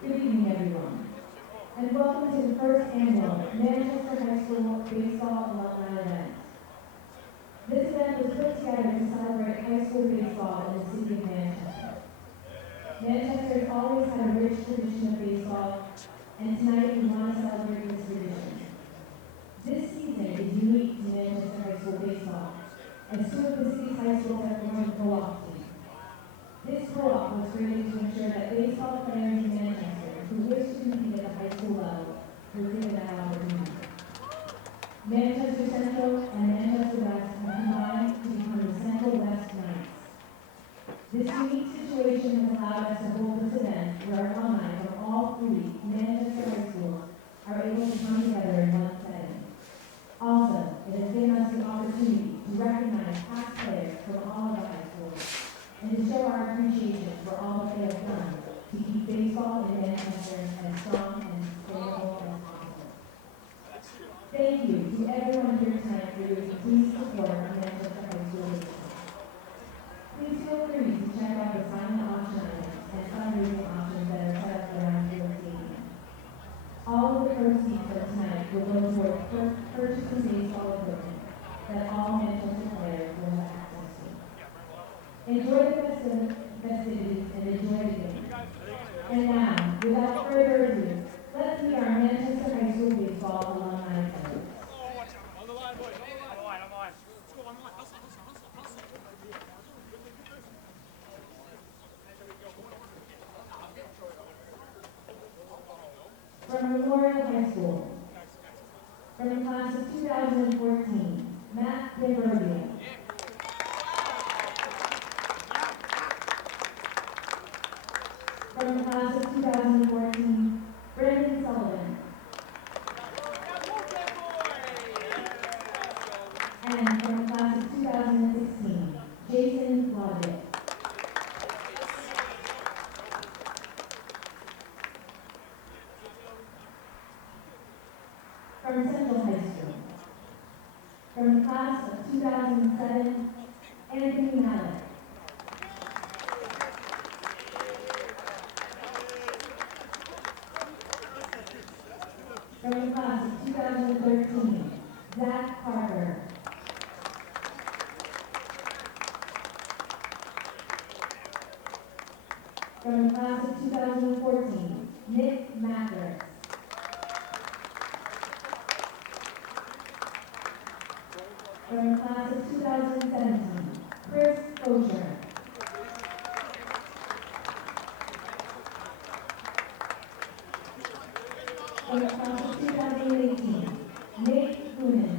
Good evening, everyone, and welcome to the first annual Manchester High School Baseball Alumni Event. This event was put together to celebrate high school baseball in the city of Manchester. Manchester has always had a rich tradition of baseball, and tonight we want to celebrate this tradition. This season is unique to Manchester High School baseball, as two of the city's high schools have formed a co-op team. This co-op was created to ensure that baseball players in Manchester who wish to compete at the high school level were given that opportunity. Manchester Central and Manchester West have combined to become the Central West Knights. This unique situation has allowed us to hold this event where alumni from all three Manchester high schools are able to come together in one setting. Also, it has given us the opportunity to recognize past players from all of the high schools and to show our appreciation for all that they have done to keep baseball in Manchester as strong and sustainable as possible. Thank you to everyone here tonight for your continued support of Manchester High School baseball. Please feel free to check out the silent auction items and fundraising options that are set up around your stadium. All of the proceeds from tonight will go towards purchasing baseball equipment that all Manchester players will have access to. Enjoy the festivities and enjoy the game. And now, without further ado, let's meet our Manchester High School baseball alumni players. On the line, boys. On the line. From Memorial High School, from the class of 2014, Matt DeVerdia. From the class of 2014, Brandon Sullivan. And from the class of 2016, Jason Logic. From Central High School, from the class of 2007, Anthony Mallet. From the class of 2013, Zach Parker. From the class of 2014, Nick Macker. From the class of 2017, Chris Fraser. From the class of 2018, Nate Boonen.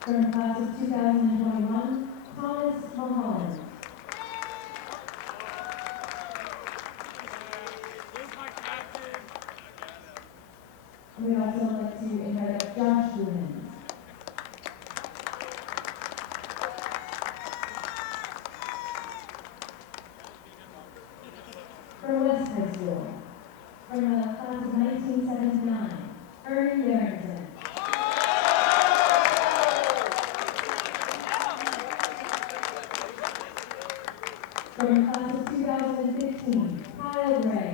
From the class of 2021, Thomas Mulholland. We'd also like to invite up Josh Boonen. From West High School, from the class of 1979, Ernie Barrington. From the class of 2015, Kyle Gray.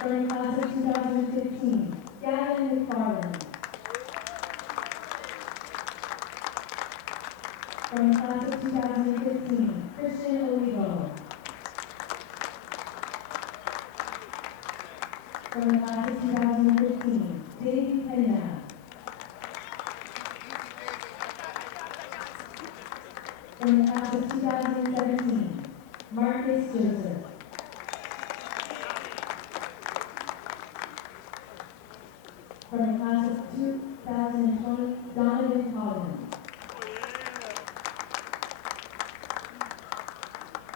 From the class of 2015, Gavin McFarland. From the class of 2015, Christian Olivo. From the class of 2015, Davey Pena. From the class of 2017, Marcus Joseph. From the class of 2020, Donovan Collins.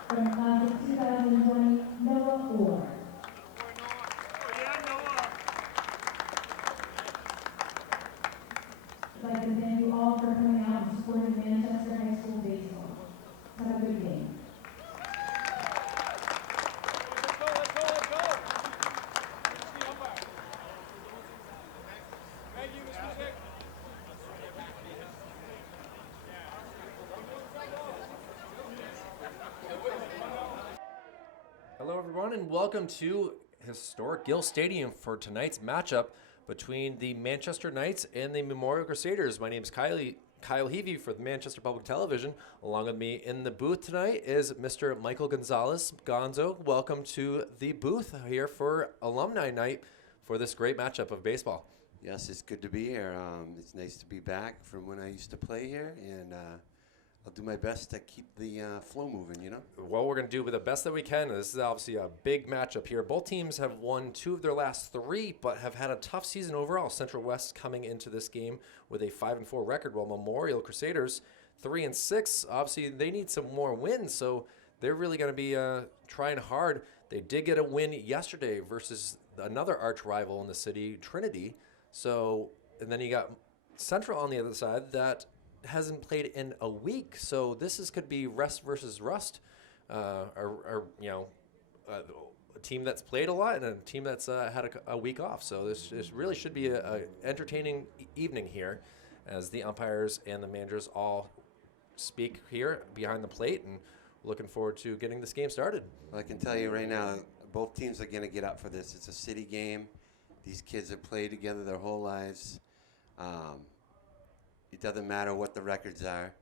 From the class of 2020, Noah Orr. I'd like to thank you all for coming out and supporting Manchester High School baseball. Have a good game. Let's go. Thank you, Mr. Vic. and welcome to historic Gill Stadium for tonight's matchup between the Manchester Knights and the Memorial Crusaders. My name is Kyle Heavey for the Manchester Public Television. Along with me in the booth tonight is Mr. Michael Gonzalez. Gonzo, welcome to the booth here for Alumni Night for this great matchup of baseball. Yes, it's good to be here. It's nice to be back from when I used to play here, and I'll do my best to keep the flow moving, you know? Well, we're going to do the best that we can. This is obviously a big matchup here. Both teams have won 2 of their last 3, but have had a tough season overall. Central West coming into this game with a 5-4 record, while Memorial Crusaders 3-6. Obviously, they need some more wins, so they're really going to be trying hard. They did get a win yesterday versus another arch rival in the city, Trinity. So, and then you got Central on the other side that hasn't played in a week. So this could be rest versus rust, a team that's played a lot and a team that's had a week off. So this really should be a entertaining evening here, as the umpires and the managers all speak here behind the plate, and looking forward to getting this game started. Well, I can tell you right now, both teams are going to get up for this. It's a city game. These kids have played together their whole lives. It doesn't matter what the records are.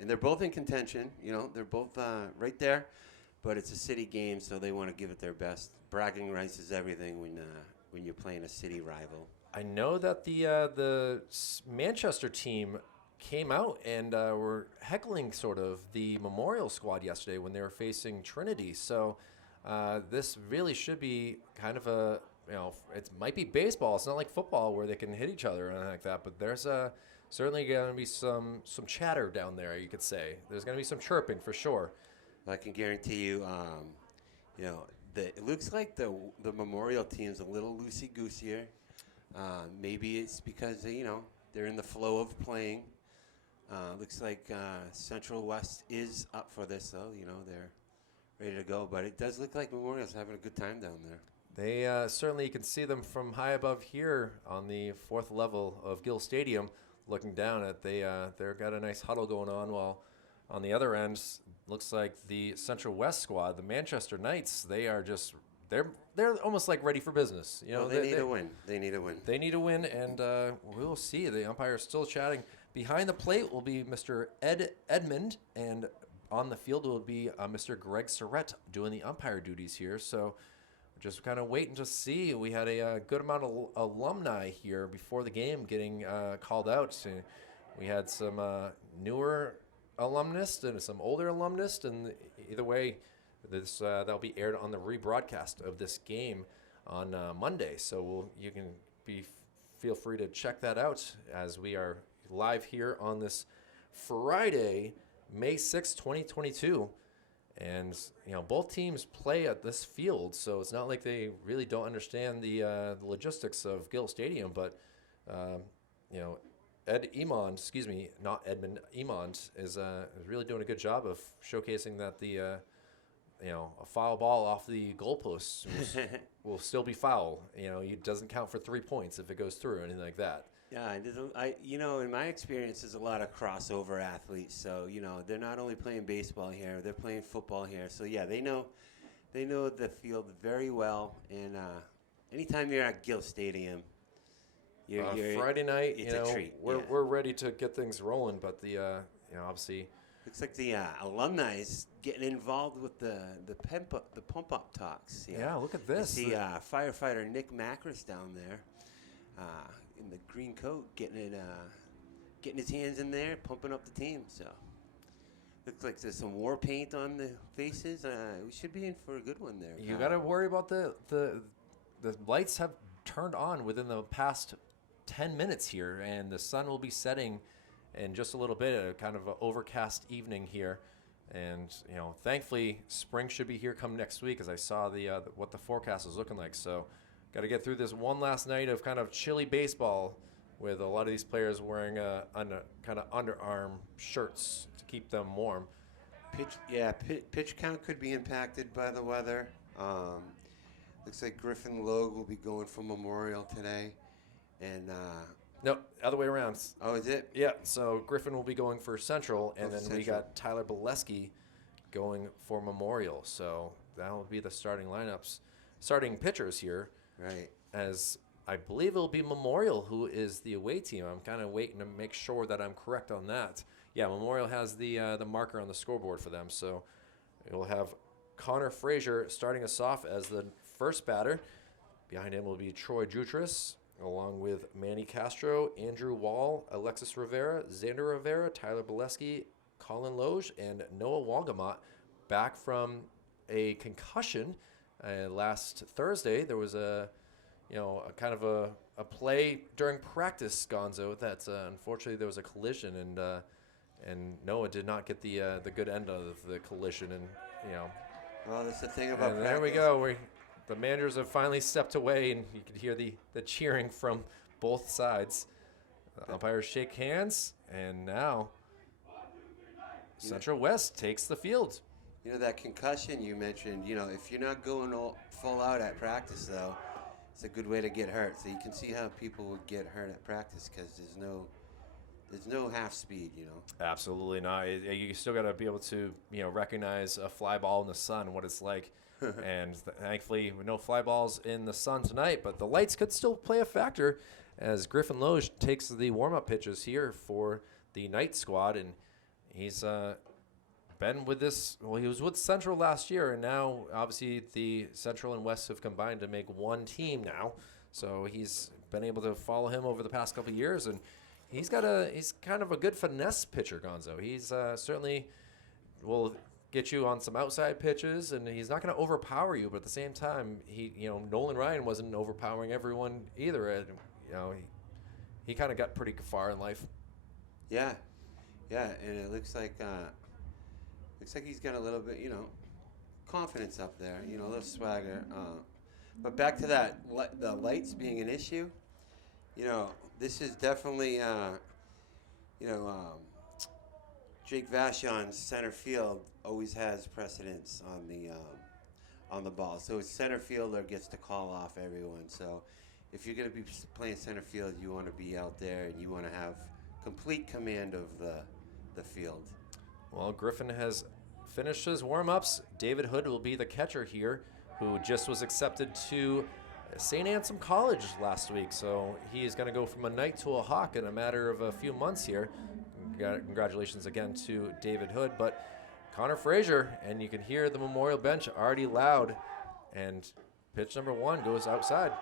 And they're both in contention. You know, they're both right there. But it's a city game, so they want to give it their best. Bragging rights is everything when you're playing a city rival. I know that the Manchester team came out and were heckling sort of the Memorial squad yesterday when they were facing Trinity. So this really should be kind of a, it might be baseball. It's not like football where they can hit each other or anything like that. But there's certainly going to be some chatter down there, you could say. There's going to be some chirping for sure. I can guarantee you, it looks like the Memorial team's a little loosey-gooseier. Maybe it's because, they're in the flow of playing. Looks like Central West is up for this, though. They're ready to go. But it does look like Memorial's having a good time down there. They certainly, you can see them from high above here on the 4th level of Gill Stadium, looking down at they've got a nice huddle going on, while on the other end looks like the Central West squad, the Manchester Knights, they're almost like ready for business. They need a win. They need a win. They need a win, and we'll see. The umpire is still chatting. Behind the plate will be Mr. Ed Edmond, and on the field will be Mr. Greg Surratt doing the umpire duties here. So just kind of waiting to see. We had a good amount of alumni here before the game getting called out. So we had some newer alumnus and some older alumnus, and either way, this that'll be aired on the rebroadcast of this game on Monday. So you can feel free to check that out as we are live here on this Friday, May 6, 2022. And, both teams play at this field, so it's not like they really don't understand the logistics of Gill Stadium. But, Ed Emond, not Edmund, Emond is really doing a good job of showcasing that a foul ball off the goalposts will still be foul. It doesn't count for 3 points if it goes through or anything like that. Yeah, in my experience, there's a lot of crossover athletes. So, they're not only playing baseball here, they're playing football here. So, yeah, they know the field very well. And anytime you're at Gill Stadium, you're Friday night, it's a treat. We're ready to get things rolling. But obviously, looks like the alumni is getting involved with the pump up talks. Yeah, look at this. I see firefighter Nick Macris down there. In the green coat, getting his hands in there, pumping up the team. So looks like there's some war paint on the faces. We should be in for a good one there. You got to worry about the lights have turned on within the past 10 minutes here, and the sun will be setting in just a little bit. A kind of an overcast evening here, and thankfully spring should be here come next week, as I saw what the forecast is looking like. So. Got to get through this one last night of kind of chilly baseball, with a lot of these players wearing kind of underarm shirts to keep them warm. Pitch count could be impacted by the weather. Looks like Griffin Logue will be going for Memorial today, and no, other way around. Oh, is it? Yeah. So Griffin will be going for Central, and then we got Tyler Bolesky going for Memorial. So that'll be the starting pitchers here. Right. As I believe it'll be Memorial who is the away team. I'm kind of waiting to make sure that I'm correct on that. Yeah, Memorial has the marker on the scoreboard for them, so we'll have Connor Fraser starting us off as the first batter. Behind him will be Troy Jutras, along with Manny Castro, Andrew Wall, Alexis Rivera, Xander Rivera, Tyler Bolesky, Colin Loge, and Noah Wangamot, back from a concussion. Last Thursday, there was a kind of a play during practice, Gonzo, that unfortunately there was a collision, and Noah did not get the good end of the collision, and Well, that's the thing about and practice. there we go. The managers have finally stepped away, and you could hear the cheering from both sides. The umpires shake hands, and now Central West takes the field. You know, that concussion you mentioned, if you're not going full out at practice, though, it's a good way to get hurt. So you can see how people would get hurt at practice because there's no half speed, Absolutely not. You still got to be able to, recognize a fly ball in the sun, what it's like. And thankfully, no fly balls in the sun tonight, but the lights could still play a factor as Griffin Loge takes the warm-up pitches here for the night squad, and he's been with this. Well, he was with Central last year, and now obviously the Central and West have combined to make one team now. So he's been able to follow him over the past couple of years, and he's kind of a good finesse pitcher, Gonzo. He's certainly will get you on some outside pitches, and he's not going to overpower you. But at the same time, Nolan Ryan wasn't overpowering everyone either. And, he kind of got pretty far in life. Yeah, and it looks like he's got a little bit, confidence up there, a little swagger. But back to that, the lights being an issue. This is definitely, Jake Vashon's center field always has precedence on the ball. So it's center fielder gets to call off everyone. So if you're going to be playing center field, you want to be out there and you want to have complete command of the field. Well, Griffin has finished his warm-ups. David Hood will be the catcher here, who just was accepted to St. Anselm College last week. So he is going to go from a Knight to a Hawk in a matter of a few months here. Congratulations again to David Hood. But Connor Fraser, and you can hear the Memorial bench already loud. And pitch number 1 goes outside.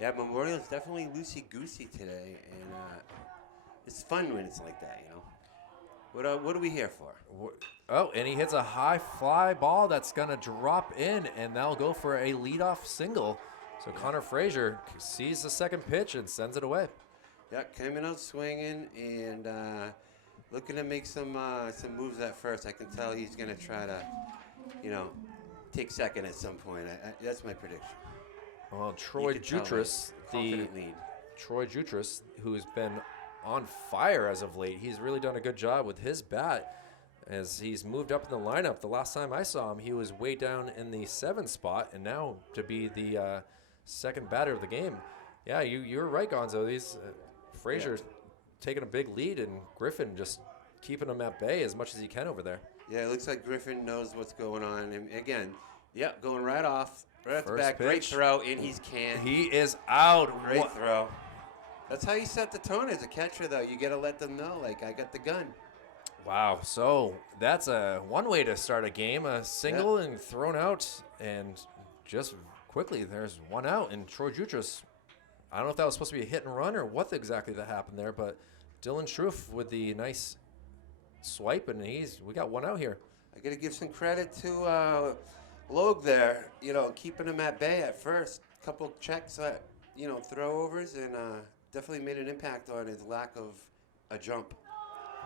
Yeah, Memorial is definitely loosey-goosey today. And it's fun when it's like that, What are we here for? Oh, and he hits a high fly ball that's going to drop in, and that'll go for a leadoff single. So Connor Fraser sees the second pitch and sends it away. Yeah, coming out swinging and looking to make some moves at first. I can tell he's going to try to, take second at some point. That's my prediction. Well, Troy Jutras, lead. who's been on fire as of late. He's really done a good job with his bat as he's moved up in the lineup. The last time I saw him, he was way down in the 7th spot, and now to be the second batter of the game. Yeah, you're right, Gonzo. Fraser's taking a big lead, and Griffin just keeping him at bay as much as he can over there. Yeah, it looks like Griffin knows what's going on. And again, going right off the back. Pitch. Great throw, and he's canned. He is out. Great throw. That's how you set the tone as a catcher, though. You got to let them know, like, I got the gun. Wow, so that's one way to start a game, a single and thrown out, and just quickly there's one out, and Troy Jutras, I don't know if that was supposed to be a hit and run or what exactly that happened there, but Dylan Schroff with the nice swipe, and we got one out here. I got to give some credit to Logue there, keeping him at bay at first. Couple checks, throwovers, and definitely made an impact on his lack of a jump.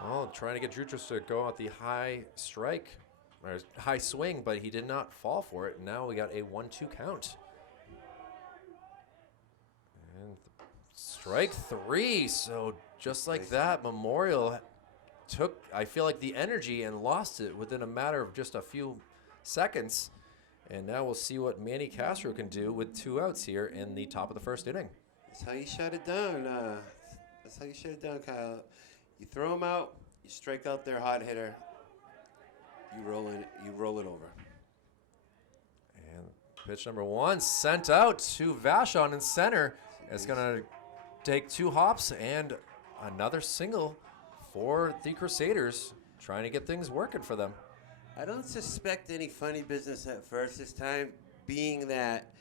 Well, trying to get Jutras to go out the high strike, or high swing, but he did not fall for it. Now we got a 1-2 count. And strike 3. So just like that, Memorial took, I feel like, the energy and lost it within a matter of just a few seconds. And now we'll see what Manny Castro can do with 2 outs here in the top of the first inning. That's how you shut it down. Kyle. You throw them out, you strike out their hot hitter, you roll it over. Pitch number 1 sent out to Vashon in center. It's going to take 2 hops and another single for the Crusaders, trying to get things working for them. I don't suspect any funny business at first this time, being that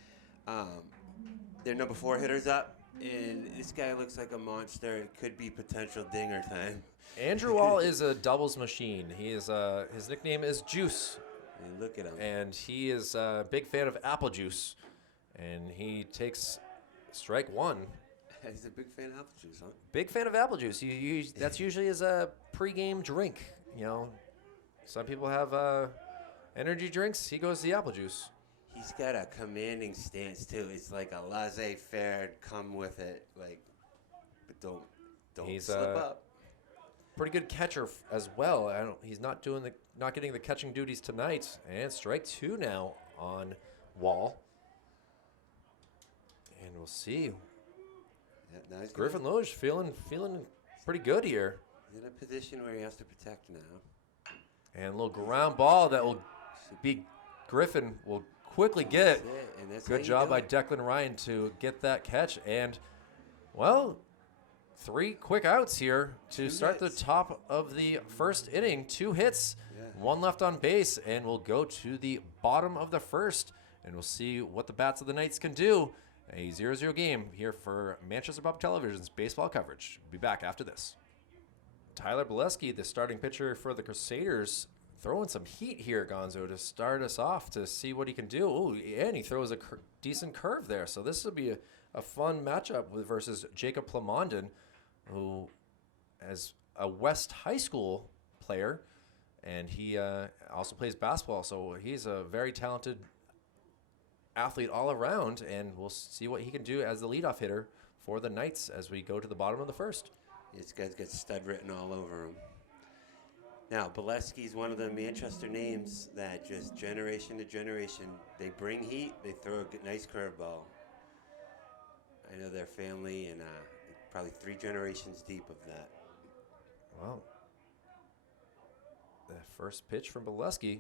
their number 4 hitter's up, and this guy looks like a monster. It could be potential dinger time. Andrew Wall is a doubles machine. He is his nickname is Juice. And look at him. And he is a big fan of apple juice. And he takes strike 1. He's a big fan of apple juice, huh? Big fan of apple juice. That's usually his pregame drink. You know, some people have energy drinks. He goes to the apple juice. He's got a commanding stance too. It's like a laissez-faire, come with it, like, but don't slip up. Pretty good catcher as well. He's not getting the catching duties tonight. And strike 2 now on Wall. And we'll see. Yeah, now he's Griffin Loge feeling pretty good here. He's in a position where he has to protect now. And a little ground ball that will be Griffin will quickly get. Good job by Declan Ryan to get that catch. And, well, 3 quick outs here to start the top of the first inning. 2 hits, 1 left on base, and we'll go to the bottom of the first, and we'll see what the bats of the Knights can do. A 0-0 game here for Manchester Public Television's baseball coverage. We'll be back after this. Tyler Bolesky, the starting pitcher for the Crusaders, throwing some heat here, Gonzo, to start us off to see what he can do. Oh, and he throws a decent curve there. So this will be a fun matchup versus Jacob Plamondon, who is a West High School player, and he also plays basketball. So he's a very talented athlete all around, and we'll see what he can do as the leadoff hitter for the Knights as we go to the bottom of the first. This guy's got stud written all over him. Now, Bolesky's one of the Manchester names that just generation to generation, they bring heat, they throw a nice curveball. I know their family and probably 3 generations deep of that. Well, the first pitch from Bolesky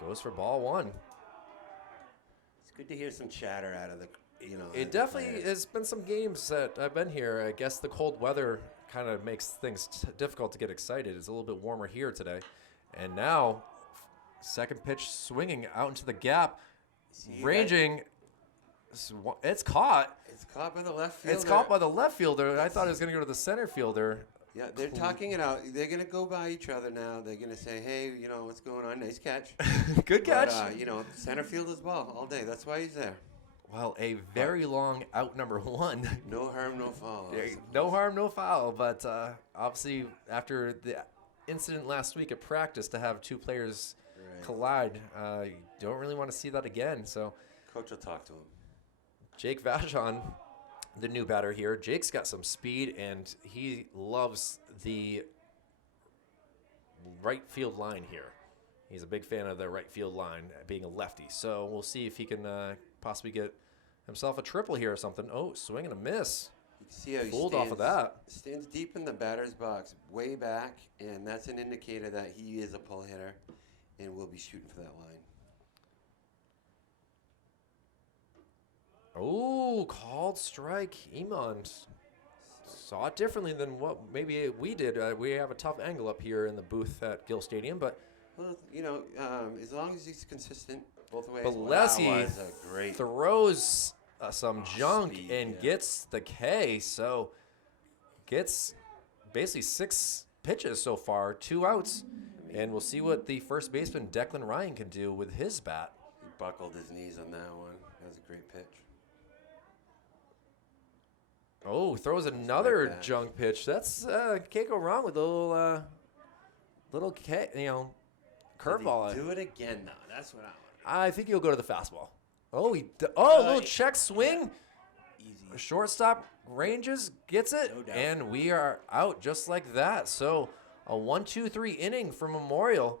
goes for ball 1. It's good to hear some chatter out of the, It definitely has been some games that I've been here. I guess the cold weather kind of makes things difficult to get excited. It's a little bit warmer here today. And now, second pitch swinging out into the gap, ranging. It's caught. It's caught by the left fielder. It's caught by the left fielder. I thought it was going to go to the center fielder. Yeah, they're talking it out. They're going to go by each other now. They're going to say, hey, what's going on? Nice catch. Good catch. But, center fielder's ball all day. That's why he's there. Well, a very long out number 1. No harm, no foul. No harm, no foul. But obviously, after the incident last week at practice, to have 2 players collide, you don't really want to see that again. So, Coach will talk to him. Jake Vashon, the new batter here. Jake's got some speed, and he loves the right field line here. He's a big fan of the right field line, being a lefty. So we'll see if he can possibly get himself a triple here or something. Oh, swing and a miss. You can see how he fooled off of that. Stands deep in the batter's box, way back, and that's an indicator that he is a pull hitter and will be shooting for that line. Oh, called strike. Emond saw it differently than what maybe we did. We have a tough angle up here in the booth at Gill Stadium, but well, as long as he's consistent both ways. Bolesky throws some junk speed, and gets the K, so gets basically 6 pitches so far, 2 outs, and we'll see what the first baseman Declan Ryan can do with his bat. He buckled his knees on that one. That was a great pitch. Oh, throws another junk pitch. That's can't go wrong with a little curveball. Do it again, though. That's what I want. I think he'll go to the fastball. Oh, a little check swing. Easy. Shortstop ranges, gets it, No doubt. and we are out just like that. So a 1-2-3 inning for Memorial,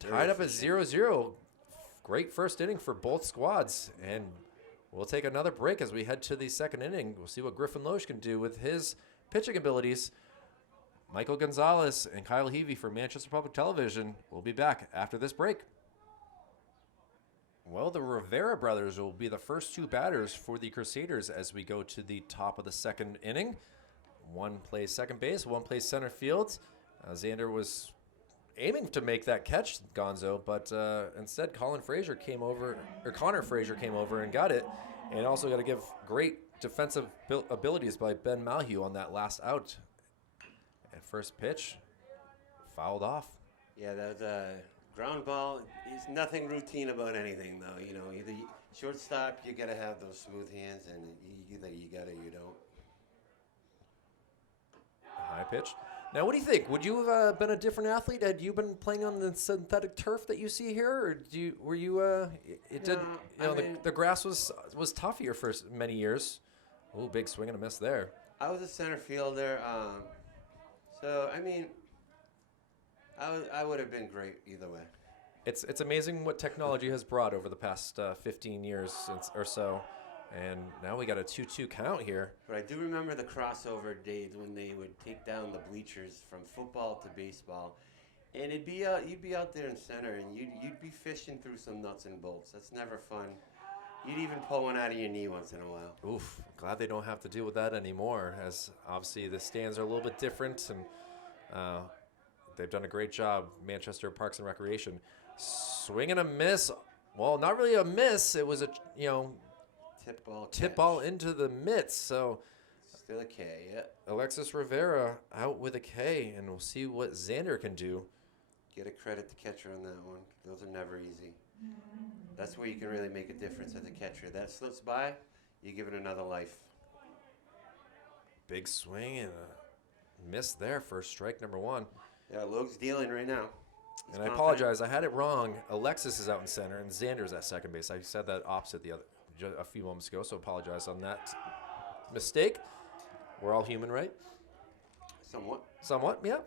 tied up at 0-0. Great first inning for both squads, and we'll take another break as we head to the second inning. We'll see what Griffin Loesch can do with his pitching abilities. Michael Gonzalez and Kyle Heavey for Manchester Public Television will be back after this break. Well, the Rivera brothers will be the first two batters for the Crusaders as we go to the top of the second inning. One plays second base, one plays center field. Xander was aiming to make that catch, Gonzo, but instead Connor Fraser came over and got it. And also got to give great defensive abilities by Ben Malhue on that last out. At first pitch, fouled off. Yeah, that was a ground ball. There's nothing routine about anything, though. You know, either shortstop, you got to have those smooth hands, and either you got it, you don't. High pitch. Now, what do you think? Would you have been a different athlete had you been playing on the synthetic turf that you see here, or were you? The grass was tough here for many years. Oh, big swing and a miss there. I was a center fielder, so I mean, I would have been great either way. It's amazing what technology has brought over the past 15 years or so. And now we got a 2-2 count here. But I do remember the crossover days when they would take down the bleachers from football to baseball, and you'd be out there in center, and you'd be fishing through some nuts and bolts. That's never fun. You'd even pull one out of your knee once in a while. Oof! Glad they don't have to deal with that anymore, as obviously the stands are a little bit different, and they've done a great job. Manchester Parks and Recreation, swing and a miss. Well, not really a miss. It was a tip ball into the mitts. So still a K, yeah. Alexis Rivera out with a K, and we'll see what Xander can do. Get a credit to catcher on that one. Those are never easy. That's where you can really make a difference as a catcher. That slips by, you give it another life. Big swing and a miss there for strike number one. Yeah, Logue's dealing right now. He's and I confident. apologize, I had it wrong. Alexis is out in center, and Xander's at second base. I said that opposite a few moments ago, so apologize on that mistake. We're all human, right? Somewhat, yeah.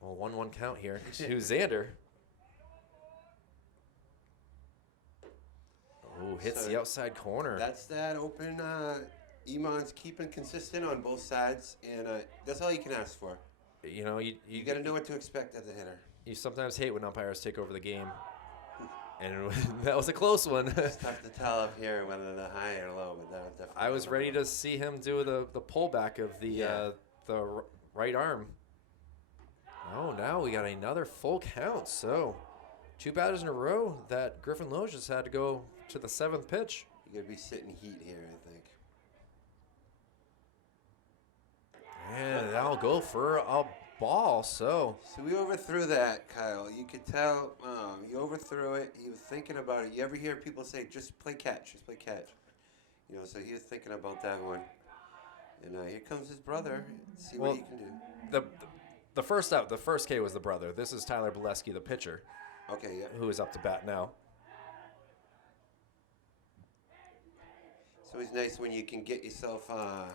Well, 1-1 count here to Xander. Oh, hits the outside corner. That's that open. Iman's keeping consistent on both sides, and that's all you can ask for. You know, you got to know what to expect as a hitter. You sometimes hate when umpires take over the game. And that was a close one. It's tough to tell up here whether they're high or low, but that was definitely. I was ready to see him do the pullback of the right arm. Oh, now we got another full count. So, 2 batters in a row that Griffin Loge just had to go to the 7th pitch. You got to be sitting heat here, I think. And that'll go for a ball. So we overthrew that, Kyle. You could tell he overthrew it. He was thinking about it. You ever hear people say, just play catch, just play catch. You know, so he was thinking about that one. And here comes his brother. See what he can do. The first out, the first K was the brother. This is Tyler Bolesky, the pitcher. Okay, yeah. Who is up to bat now. So it's nice when you can get yourself a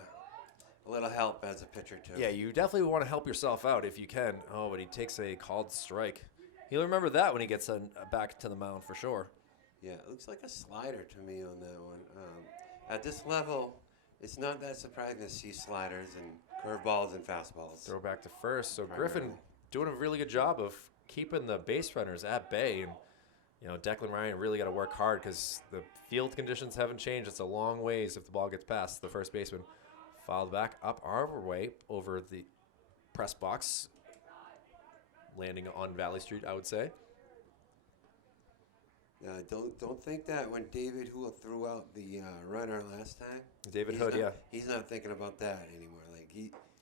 little help as a pitcher, too. Yeah, you definitely want to help yourself out if you can. Oh, but he takes a called strike. He'll remember that when he gets back to the mound for sure. Yeah, it looks like a slider to me on that one. At this level, it's not that surprising to see sliders and curveballs and fastballs. Throw back to first. So Griffin doing a really good job of keeping the base runners at bay. And, you know, Declan Ryan really got to work hard because the field conditions haven't changed. It's a long ways if the ball gets past the first baseman. Fouled back up our way over the press box, landing on Valley Street, I would say. Don't think that when David Hood threw out the runner last time. David Hood, yeah. He's not thinking about that anymore.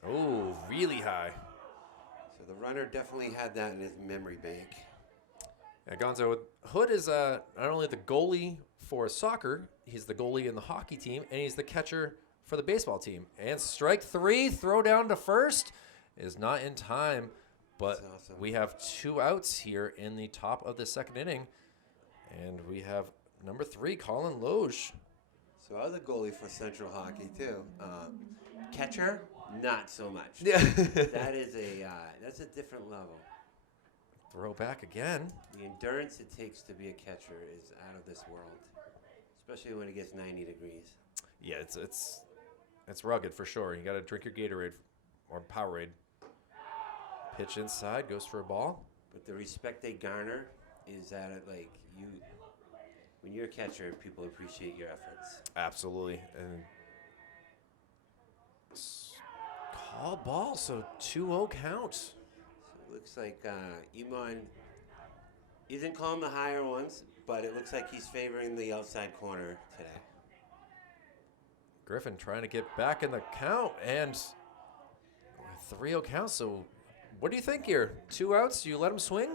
Oh, really high. So the runner definitely had that in his memory bank. Yeah, Gonzo, Hood is not only the goalie for soccer, he's the goalie in the hockey team, and he's the catcher for the baseball team. And strike 3, throw down to first is not in time, but awesome. We have 2 outs here in the top of the second inning, and we have number 3, Colin Loge. So I was a goalie for Central Hockey too. Catcher, not so much. Yeah, that's a different level. Throw back again. The endurance it takes to be a catcher is out of this world, especially when it gets 90 degrees. Yeah, it's rugged for sure. You got to drink your Gatorade or Powerade. Pitch inside, goes for a ball. But the respect they garner is that when you're a catcher, people appreciate your efforts. Absolutely. And call ball, so 2-0 count. So it looks like Iman isn't calling the higher ones, but it looks like he's favoring the outside corner today. Griffin trying to get back in the count, and 3-0 count. So what do you think here? 2 outs, you let him swing?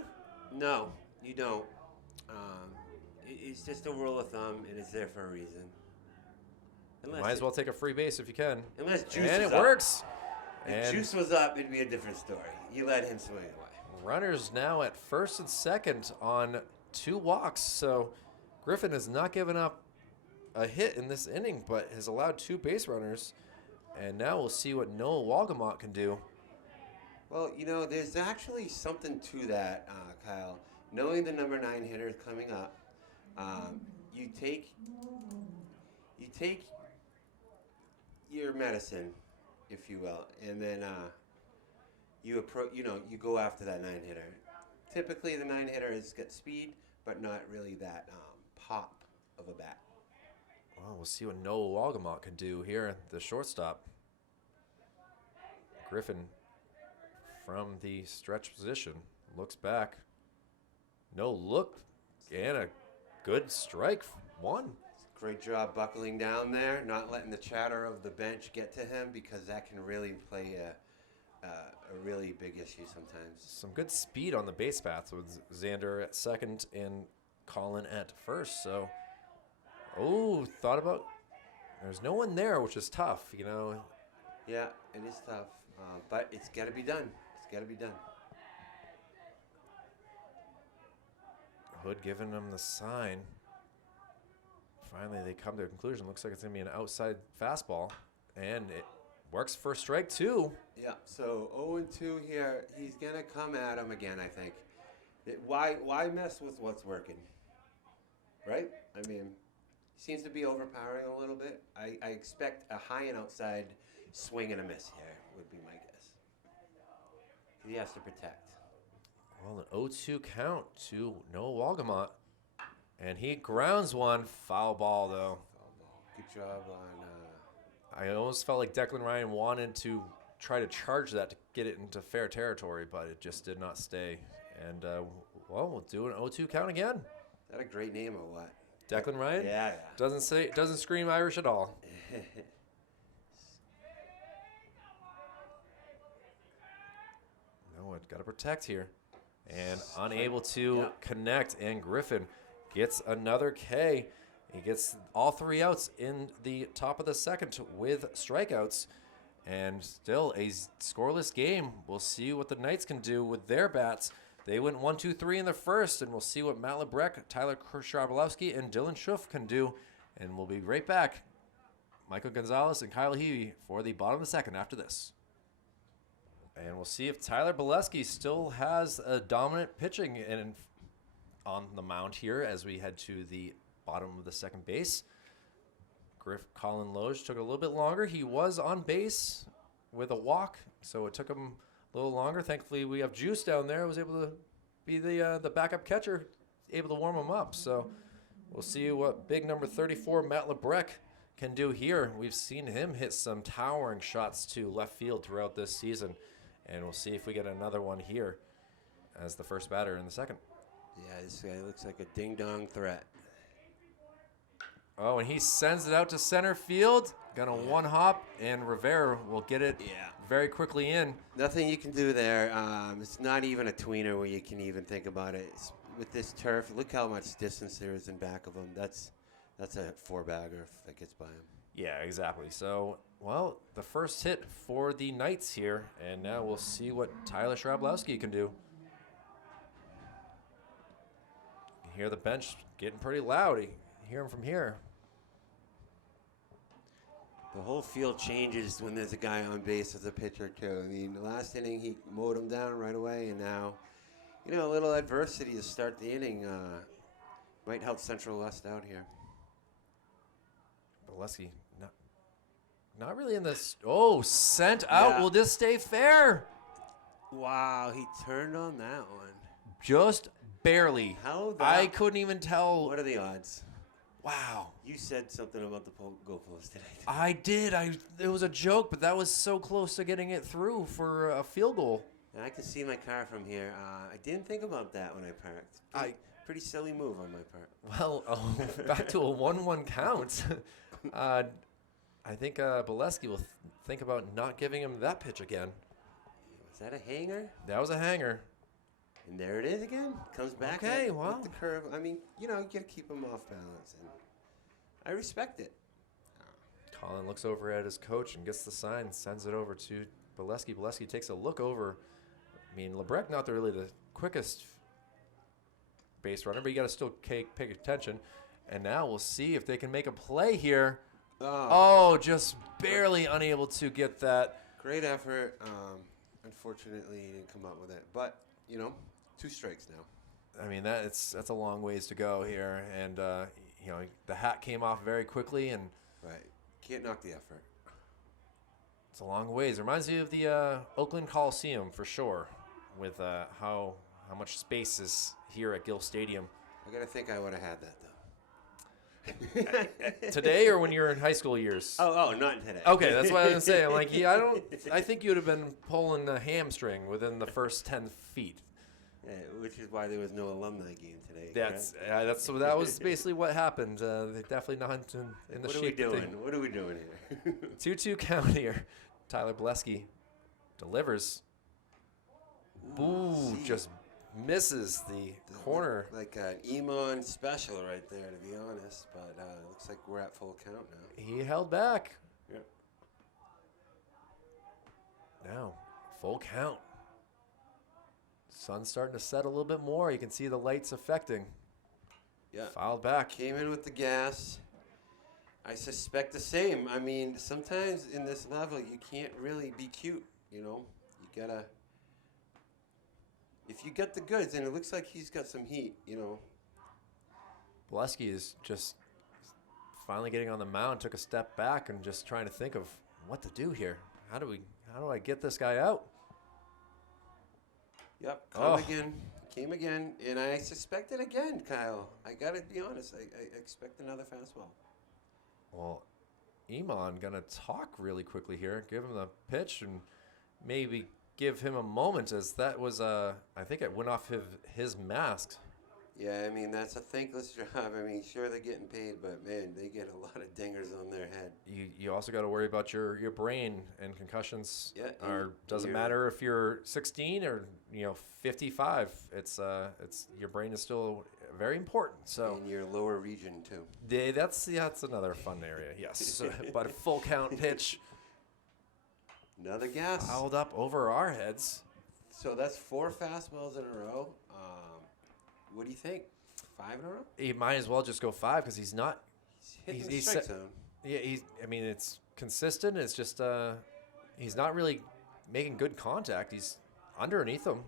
No, you don't. It's just a rule of thumb, and it's there for a reason. Might as well take a free base if you can. Unless Juice and is it up. works. If And Juice was up, it'd be a different story. You let him swing away. runners now at first and second on 2 walks. So Griffin has not given up a hit in this inning, but has allowed 2 base runners. And now we'll see what Noah Walgamot can do. Well, there's actually something to that, Kyle. Knowing the number 9 hitter is coming up, you take your medicine, if you will, and then you go after that 9 hitter. Typically, the 9 hitter has got speed, but not really that pop of a bat. Well, we'll see what Noah Walgamot can do here at the shortstop. Griffin from the stretch position looks back. No look and a good strike. 1. Great job buckling down there, not letting the chatter of the bench get to him, because that can really play a really big issue sometimes. Some good speed on the base paths with Xander at second and Colin at first. So, thought about. There's no one there, which is tough, Yeah, it is tough, but it's got to be done. It's got to be done. Hood giving him the sign. Finally, they come to a conclusion. Looks like it's going to be an outside fastball, and it works for strike 2. Yeah, so 0-2 here. He's going to come at him again, I think. Why mess with what's working? Right? I mean, seems to be overpowering a little bit. I expect a high and outside swing and a miss here would be my guess. He has to protect. Well, an 0-2 count to Noah Walgamot. And he grounds one. Foul ball, though. Foul ball. Good job on... I almost felt like Declan Ryan wanted to try to charge that to get it into fair territory, but it just did not stay. And, we'll do an 0-2 count again. Is that a great name or what? Declan Ryan? Yeah. Doesn't scream Irish at all. No, got to protect here. And unable to connect. And Griffin gets another K. He gets all 3 outs in the top of the second with strikeouts. And still a scoreless game. We'll see what the Knights can do with their bats. They went 1-2-3 in the first, and we'll see what Matt Lebrecht, Tyler Sharbalowski, and Dylan Schuff can do. And we'll be right back. Michael Gonzalez and Kyle Heavey for the bottom of the second after this. And we'll see if Tyler Bolesky still has a dominant pitching on the mound here as we head to the bottom of the second base. Colin Loge took a little bit longer. He was on base with a walk, so it took him a little longer. Thankfully, we have Juice down there. Was able to be the backup catcher, able to warm him up. So we'll see what big number 34, Matt Lebrecht, can do here. We've seen him hit some towering shots to left field throughout this season. And we'll see if we get another one here as the first batter in the second. Yeah, this guy looks like a ding-dong threat. Oh, and he sends it out to center field. Gonna one hop, and Rivera will get it very quickly in. Nothing you can do there. It's not even a tweener where you can even think about it. With this turf, look how much distance there is in back of him. That's a 4-bagger if that gets by him. Yeah, exactly. So, well, the first hit for the Knights here, and now we'll see what Tyler Sharbalowski can do. You hear the bench getting pretty loud. You hear him from here. The whole field changes when there's a guy on base as a pitcher, too. I mean, the last inning, he mowed him down right away, and now, a little adversity to start the inning might help Central West out here. Bolesky, not really in this. Oh, sent out. Will this stay fair? Wow, he turned on that one. Just barely. How that? I couldn't even tell. What are the odds? Wow. You said something about the goalpost today. I did. It was a joke, but that was so close to getting it through for a field goal. And I can see my car from here. I didn't think about that when I parked. Pretty silly move on my part. Well, back to a 1-1 count. I think Bolesky will think about not giving him that pitch again. Was that a hanger? That was a hanger. And there it is again. Comes back with the curve. I mean, you got to keep him off balance. And I respect it. Colin looks over at his coach and gets the sign, sends it over to Bolesky. Bolesky takes a look over. I mean, Lebrecq not really the quickest base runner, but you got to still pay attention. And now we'll see if they can make a play here. Oh, just barely unable to get that. Great effort. Unfortunately, he didn't come up with it. But, 2 strikes now. I mean, that's a long ways to go here. And, the hat came off very quickly. And right. Can't knock the effort. It's a long ways. Reminds me of the Oakland Coliseum for sure, with how much space is here at Gill Stadium. I gotta think I would have had that though. Today or when you were in high school years? Oh, not today. Okay, that's what I was gonna say. I'm like, yeah, I think you'd have been pulling a hamstring within the first 10 feet. Yeah, which is why there was no alumni game today. That was basically what happened. They definitely not in the shape. What are we doing here? 2-2 count here. Tyler Bolesky delivers. Ooh, just misses the corner. Like an Emon special right there, to be honest. But looks like we're at full count now. He held back. Yep. Now, full count. Sun's starting to set a little bit more. You can see the lights affecting. Yeah. Fouled back. Came in with the gas. I suspect the same. I mean, sometimes in this level, you can't really be cute, You gotta... If you got the goods, and it looks like he's got some heat, Bolesky is just finally getting on the mound, took a step back and just trying to think of what to do here. How do I get this guy out? Yep, came again, and I suspect it again, Kyle. I got to be honest. I expect another fastball. Well, Emon going to talk really quickly here, give him the pitch, and maybe give him a moment, as that was, I think it went off his mask. Yeah, I mean, that's a thankless job. I mean, sure, they're getting paid, but, man, they get a lot of dingers on their head. You also got to worry about your brain, and concussions doesn't matter if you're 16 or 55. It's your brain is still very important. So in your lower region too. That's another fun area. Yes, but a full count pitch. Another gas. Fouled up over our heads. So that's 4 fastballs in a row. What do you think? 5 in a row? He might as well just go 5 because he's not. He's hitting the strike zone. Yeah, I mean, it's consistent. It's just he's not really making good contact. He's underneath him.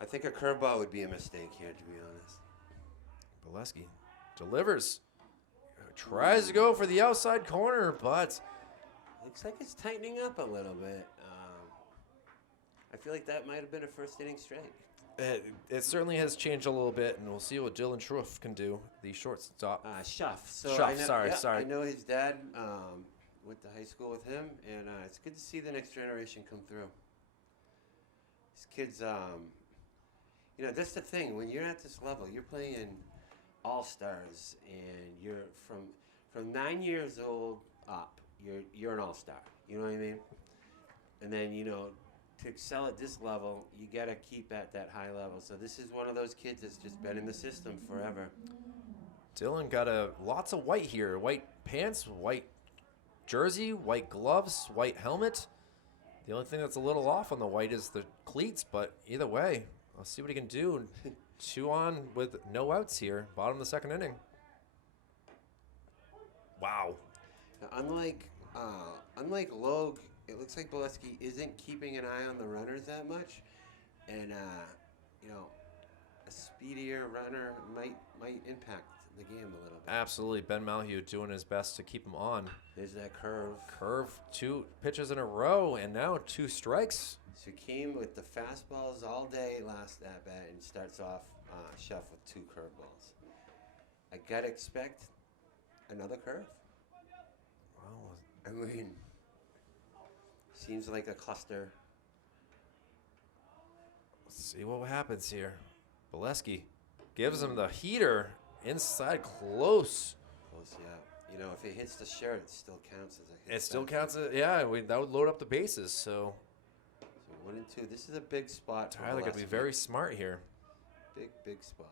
I think a curveball would be a mistake here, to be honest. Bolesky delivers. Tries to go for the outside corner, but looks like it's tightening up a little bit. I feel like that might have been a first inning strike. It certainly has changed a little bit, and we'll see what Dylan Schruff can do, the shortstop. Schuff. Sorry. I know his dad went to high school with him, and it's good to see the next generation come through. These kids, that's the thing. When you're at this level, you're playing all-stars, and you're from 9 years old up, you're an all-star. You know what I mean? And then, to excel at this level, you got to keep at that high level. So this is one of those kids that's just been in the system forever. Dylan got lots of white here. White pants, white jersey, white gloves, white helmet. The only thing that's a little off on the white is the cleats, but either way, I'll see what he can do. 2 on with no outs here, bottom of the 2nd inning. Wow. Now, unlike Logue, it looks like Bolesky isn't keeping an eye on the runners that much, and a speedier runner might impact the game a little bit. Absolutely, Ben Malhue doing his best to keep him on. There's that curve. 2 pitches in a row, and now 2 strikes. So he came with the fastballs all day last at bat, and starts off Schuff with 2 curveballs. I gotta expect Another curve? Well, I mean, seems like a cluster. let's see what happens here. Bolesky gives him the heater inside close. Close, yeah. You know, if it hits the shirt, it still counts as a hit. It still counts as, yeah, that would load up the bases. So So 1 and 2. This is a big spot. for Tyler got to be Bolesky. very smart here. Big spot.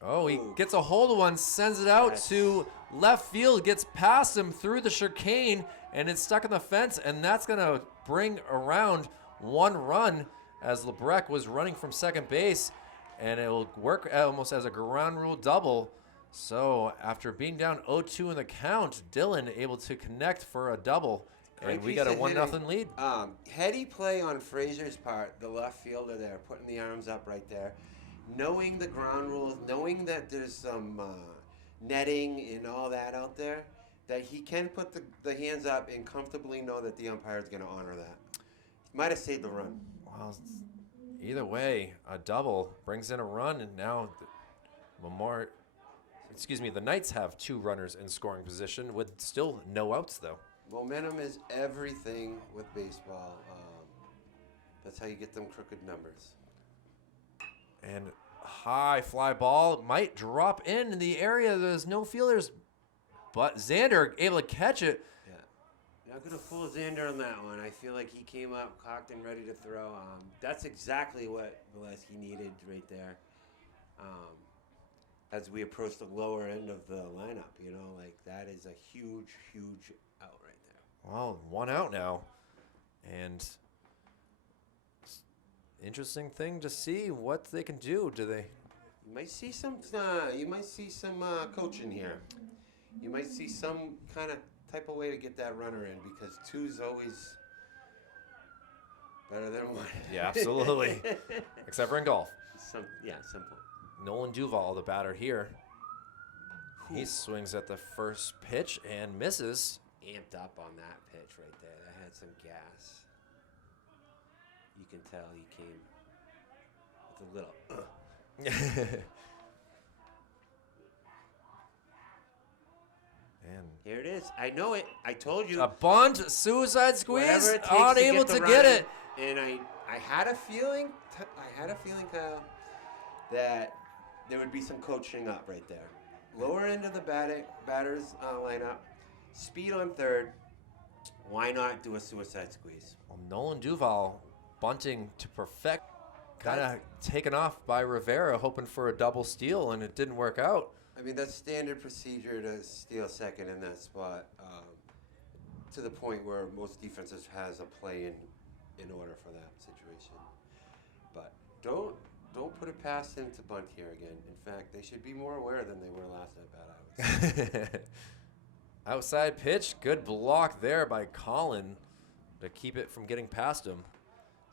Oh, he Ooh. gets a hold of one, sends it out That's- to left field, gets past him through the chicane, and it's stuck in the fence, and that's going to bring around 1 run as LeBrec was running from second base, and it will work almost as a ground rule double. So after being down 0-2 in the count, Dylan able to connect for a double, and Great we piece got a of 1-0 hitting. lead. Heady play on Fraser's part, the left fielder there, putting the arms up right there. Knowing the ground rules, knowing that there's some netting and all that out there, that he can put the hands up and comfortably know that the umpire is going to honor that. Might have saved the run. Well, either way, a double brings in a run, and now the Knights have 2 runners in scoring position with still no outs, though. Momentum is everything with baseball. That's how you get them crooked numbers. And high fly ball might drop in the area. There's no fielders, but Xander able to catch it. Yeah. Not going to fool Xander on that one. I feel like he came up cocked and ready to throw. That's exactly what Bolesky needed right there. As we approach the lower end of the lineup, you know, like that is a huge out right there. Well, 1 out now, and interesting thing to see what they can do. Do they? You might see some. Coaching here. You might see some kind of type of way to get that runner in because 2's always better than 1. Yeah, absolutely. Except for in golf. Simple. Nolan Duval, the batter here. He swings at the first pitch and misses. Amped up on that pitch right there. That had some gas. You can tell he came with a little. And Here it is. I know it. I told you. a bunt, suicide squeeze, Whatever it takes unable to to get, get the it. run in. And I had a feeling. Kyle, that there would be some coaching up right there. Lower end of the batters lineup. Speed on third. Why not do a suicide squeeze? Well, Nolan Duval bunting to perfect, kind of taken off by Rivera, hoping for a double steal, and it didn't work out. I mean, that's standard procedure to steal second in that spot, to the point where most defenses has a play in order for that situation. But don't put it past him to bunt here again. In fact, they should be more aware than they were last at bat, I would say. Outside pitch, good block there by Colin to keep it from getting past him.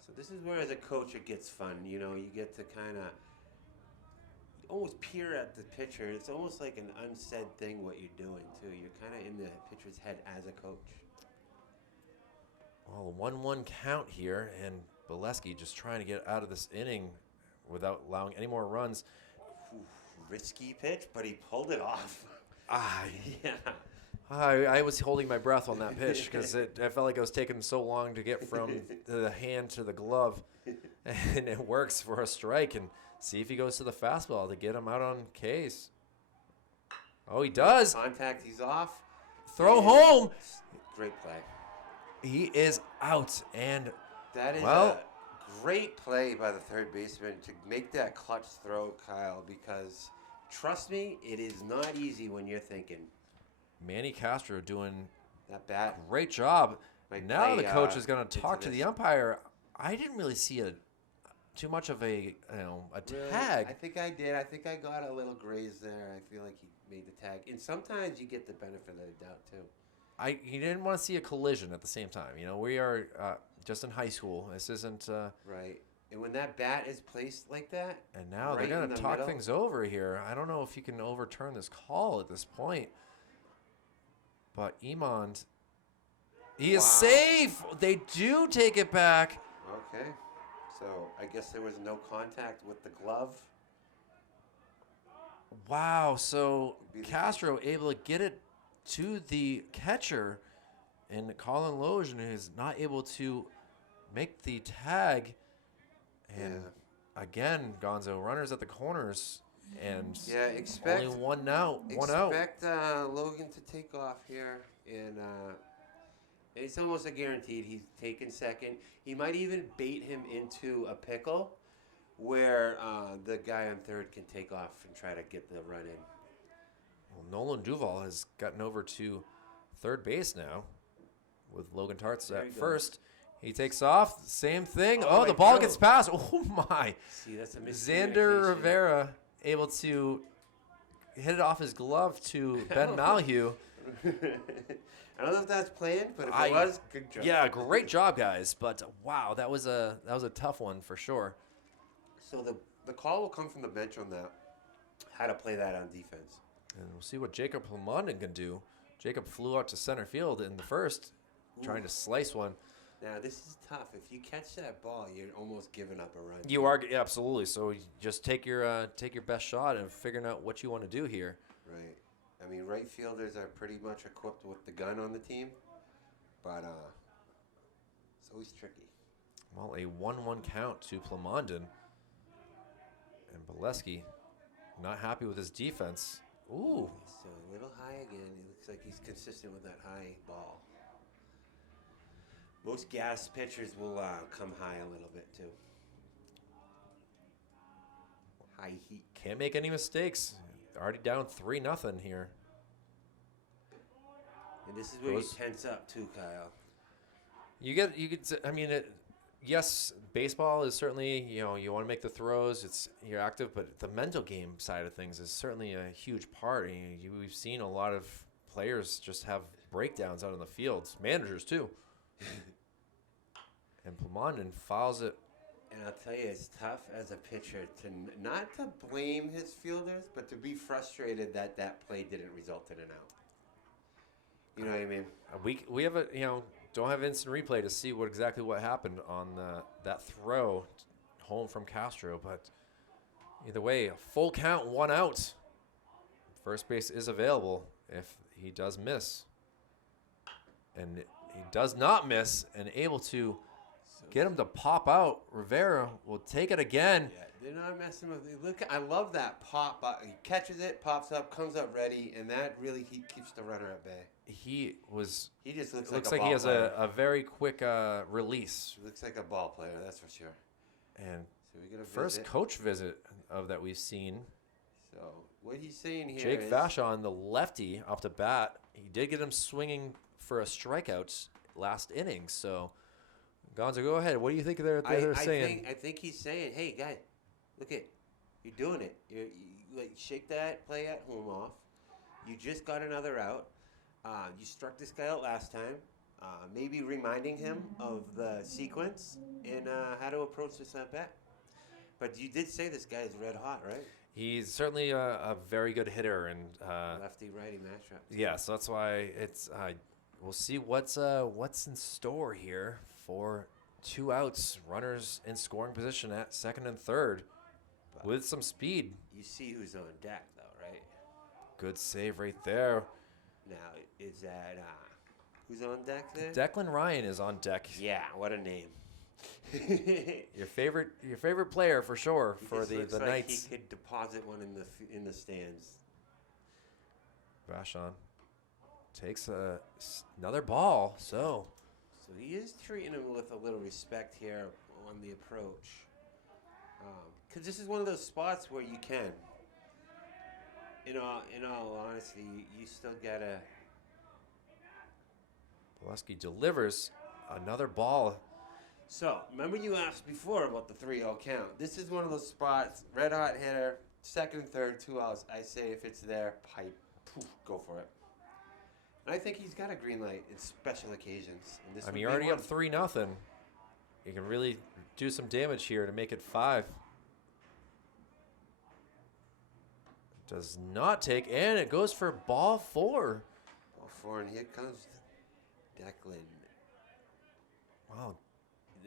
So this is where, as a coach, it gets fun. You know, you get to kind of almost peer at the pitcher. It's almost like an unsaid thing what you're doing, too. You're kind of in the pitcher's head as a coach. Well, a 1-1 count here, and Bolesky just trying to get out of this inning without allowing any more runs. Ooh, risky pitch, but he pulled it off. Yeah. I was holding my breath on that pitch because I felt like it was taking so long to get from the hand to the glove. And it works for a strike. And see if he goes to the fastball to get him out on case. Oh, he does. Contact, he's off. Throw home. Great play. He is out. And, That is well, a great play by the third baseman to make that clutch throw, Kyle, because trust me, it is not easy when you're thinking. Manny Castro doing That bat. great job. Might Now play, the coach is going to into talk to the this. umpire. I didn't really see too much of a Really? tag. I think I did. I think I got a little graze there. I feel like he made the tag. And sometimes you get the benefit of the doubt, too. He didn't want to see a collision at the same time. You know, we are just in high school. This isn't. Right. And when that bat is placed like that. And now right they're going in to the talk middle. things over here. I don't know if you can overturn this call at this point. But Emond, he is Wow. safe. They do take it back. Okay. So I guess there was no contact with the glove. Wow, so Be the Castro able to get it to the catcher, and Colin Logan is not able to make the tag. And again, Gonzo, runners at the corners, and Yeah, expect only one out. expect Logan to take off here, and it's almost a guaranteed he's taking second. He might even bait him into a pickle, where the guy on third can take off and try to get the run in. Well, Nolan Duval has gotten over to third base now, with Logan Tarts There at he goes. first. He takes off, same thing. Oh, Oh, the my ball God. gets past. Oh my! See, that's a Xander miscommunication. Rivera able to hit it off his glove to Ben Malhue. I don't know if that's planned, but if I- it was, good job. Yeah, great job, guys. But wow, that was a tough one for sure. So the call will come from the bench on that. How to play that on defense. And we'll see what Jacob Plamondon can do. Jacob flew out to center field in the first, trying to slice one. Now this is tough. If you catch that ball, you're almost giving up a run. You are absolutely. So you just take your best shot and figuring out what you want to do here. Right. I mean, right fielders are pretty much equipped with the gun on the team, but it's always tricky. Well, a 1-1 count to Plamondon. And Bolesky not happy with his defense. Ooh. So a little high again. It looks like he's consistent with that high ball. Most gas pitchers will come high a little bit too. High heat. Can't make any mistakes. Already down 3-0 here. And this is where Goes- you tense up too, Kyle. I mean, yes, baseball is certainly, you want to make the throws, you're active, but the mental game side of things is certainly a huge part. We've seen a lot of players just have breakdowns out on the fields, managers too. And Plamondon fouls it. And I'll tell you, it's tough as a pitcher to not to blame his fielders, but to be frustrated that that play didn't result in an out. You know what I mean? We have don't have instant replay to see exactly what happened on that throw home from Castro, but either way, a full count, 1 out. First base is available if he does miss, and he does not miss, and able to get him to pop out. Rivera will take it again. Yeah, they're not messing with it. Look, I love that pop. He catches it, pops up, comes up ready, and that really keeps the runner at bay. He just looks looks like a like ball he has player. a very quick release. Looks like a ball player, that's for sure. And So we get a first visit. coach visit of that we've seen. So what he's saying here Jake is Vachon, the lefty, off the bat. He did get him swinging for a strikeout last inning. So, Gonzo, go ahead. What do you think they're saying? I think he's saying, hey, guy, look at, you're doing it. You like shake that play at home off. You just got another out. You struck this guy out last time. Maybe reminding him of the sequence and how to approach this at bat. But you did say this guy is red hot, right? He's certainly a very good hitter, and Lefty-righty matchup. yeah, so that's why it's. We'll see what's in store here for 2 outs, runners in scoring position at second and third, with some speed. You see who's on deck, though, right? Good save right there. Now, is that who's on deck there? Declan Ryan is on deck. Yeah, what a name. Your favorite player for sure He for just the looks like Knights. He could deposit one in the stands. Vachon takes another ball. So So he is treating him with a little respect here on the approach. Because this is one of those spots where you can. In all honesty, you still gotta. Bolesky delivers another ball. So remember you asked before about the 3-0 count. This is one of those spots. Red hot hitter, second and third, 2 outs. I say if it's there, pipe, poof, go for it. And I think he's got a green light in special occasions. And this I would mean, be you're already one. up 3-0. You can really do some damage here to make it 5. Does not take, and it goes for ball 4. Ball 4, and here comes Declan. Wow.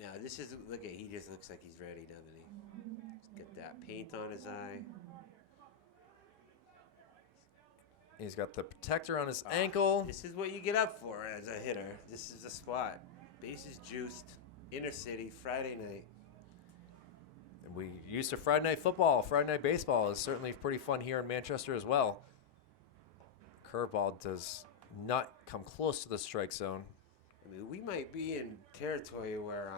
Now this is he just looks like he's ready, doesn't he? He's got that paint on his eye. He's got the protector on his ankle. This is what you get up for as a hitter. This is a squat. Bases juiced. Inner city, Friday night. And we used to Friday night football. Friday night baseball is certainly pretty fun here in Manchester as well. Curveball does not come close to the strike zone. I mean, we might be in territory where,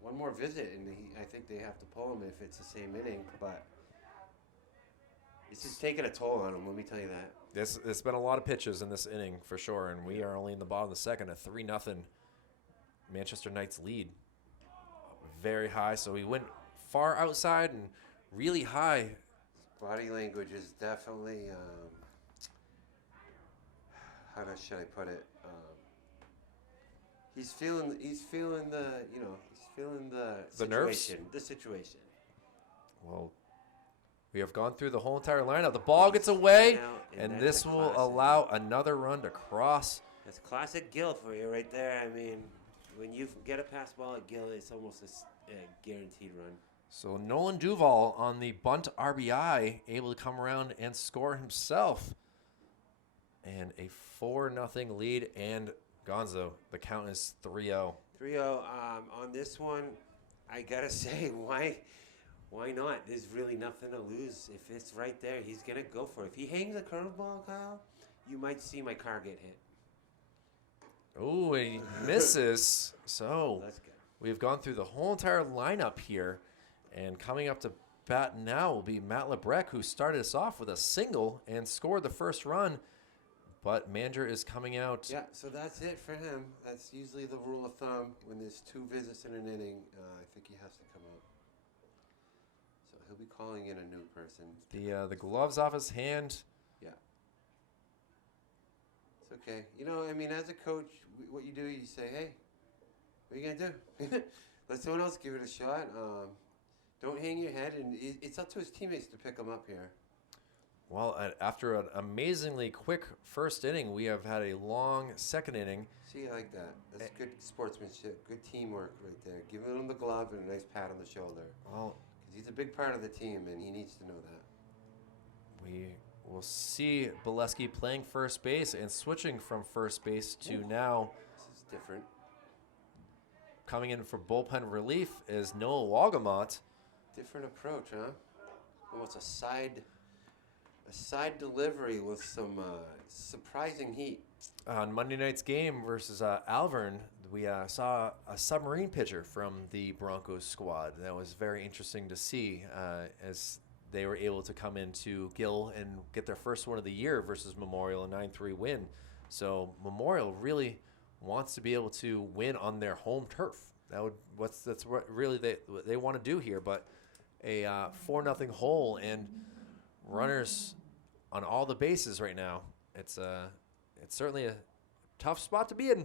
one more visit, and I think they have to pull him if it's the same inning. But it's just taking a toll on him. Let me tell you that. There's been a lot of pitches in this inning for sure, and we are only in the bottom of the second, a 3-0 Manchester Knights lead. Very high, so he went far outside and really high. Body language is definitely, how should I put it? He's feeling the nerves? The situation. Well, we have gone through the whole entire lineup. The ball gets away, and that's this a will classic. allow another run to cross. That's classic Gill for you right there. I mean, when you get a pass ball at Gill, it's almost a guaranteed run. So Nolan Duval on the bunt RBI, able to come around and score himself. And a 4-0 lead, and Gonzo, the count is 3-0. 3-0. On this one, I got to say, why not? There's really nothing to lose. If it's right there, he's going to go for it. If he hangs a curveball, Kyle, you might see my car get hit. Oh, and he misses. So That's good. we've gone through the whole entire lineup here. And coming up to bat now will be Matt Lebrec, who started us off with a single and scored the first run. But Manger is coming out. Yeah, so that's it for him. That's usually the rule of thumb. When there's 2 visits in an inning, I think he has to come out. So he'll be calling in a new person. The gloves off his hand. Yeah. It's okay. As a coach, what you do, you say, hey, what are you going to do? Let someone else give it a shot. Don't hang your head. And it's up to his teammates to pick him up here. Well, after an amazingly quick first inning, we have had a long second inning. See, I like that. That's good sportsmanship, good teamwork right there. Giving him the glove and a nice pat on the shoulder. Well, because he's a big part of the team, and he needs to know that. we will see Bolesky playing first base and switching from first base to now. This is different. Coming in for bullpen relief is Noah Wagamont. Different approach, huh? Almost a side delivery with some surprising heat. On Monday night's game versus Alvern, we saw a submarine pitcher from the Broncos squad. That was very interesting to see as they were able to come into Gill and get their first one of the year versus Memorial, a 9-3 win. So Memorial really wants to be able to win on their home turf. That's what really they want to do here. But a 4-0 hole and runners on all the bases right now. It's certainly a tough spot to be in.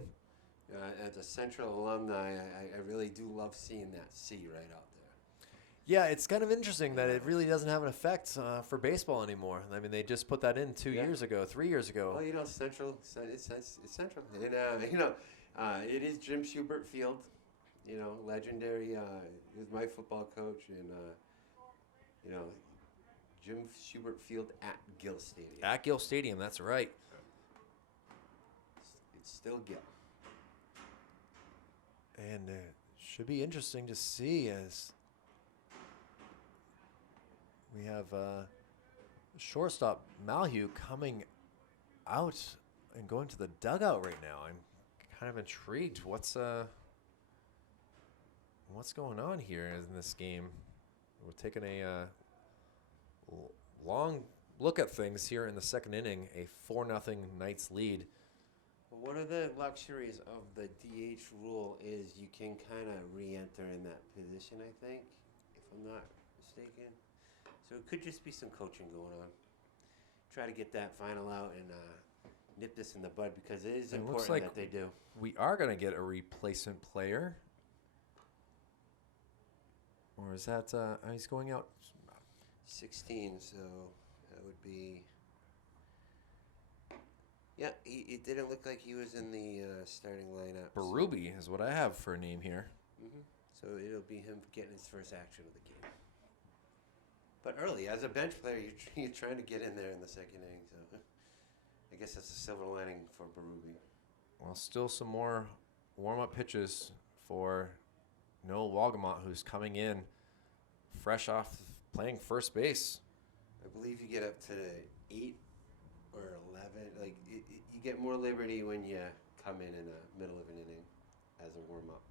As a Central alumni, I really do love seeing that C right out there. Yeah, it's kind of interesting that it really doesn't have an effect for baseball anymore. I mean, they just put that in 3 years ago. Well, Central, it's Central. And, it is Jim Schubert Field, legendary. He was my football coach, and, Jim Schubert Field at Gill Stadium. At Gill Stadium, that's right. It's still Gill. And it should be interesting to see as we have shortstop Malhue coming out and going to the dugout right now. I'm kind of intrigued. What's going on here in this game? We're taking a long look at things here in the second inning. A 4-0 Knights lead. Well, one of the luxuries of the DH rule is you can kind of re-enter in that position, I think, if I'm not mistaken. So it could just be some coaching going on. Try to get that final out and nip this in the bud because it is important like that they do. We are going to get a replacement player. Or is that he's going out? 16, so that would be... Yeah, it didn't look like he was in the starting lineup. Berube is what I have for a name here. Mm-hmm. So it'll be him getting his first action of the game. But early, as a bench player, you're trying to get in there in the second inning. So I guess that's a silver lining for Berube. Well, still some more warm-up pitches for Noah Walgamont, who's coming in fresh off playing first base. I believe you get up to 8 or 11. Like you get more liberty when you come in the middle of an inning as a warm-up.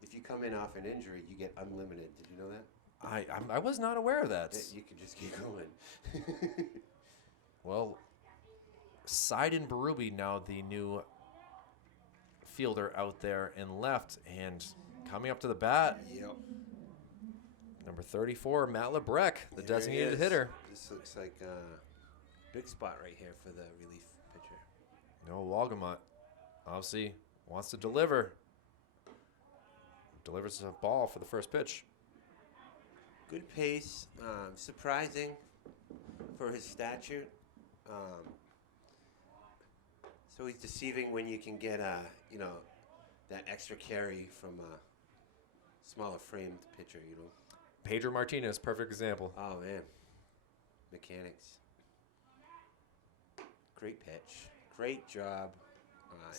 If you come in off an injury, you get unlimited. Did you know that? I was not aware of that. You could just keep going. Well, Seiden Berube now the new fielder out there in left, and coming up to the bat, Yep. number 34, Matt Lebrecq, the There he designated is. hitter. This looks like a big spot right here for the relief pitcher. Noah Walgamont obviously wants to deliver. Delivers a ball for the first pitch. Good pace, surprising for his stature. So he's deceiving when you can get that extra carry from a smaller framed pitcher. Pedro Martinez, perfect example. Oh man, mechanics. Great pitch, great job.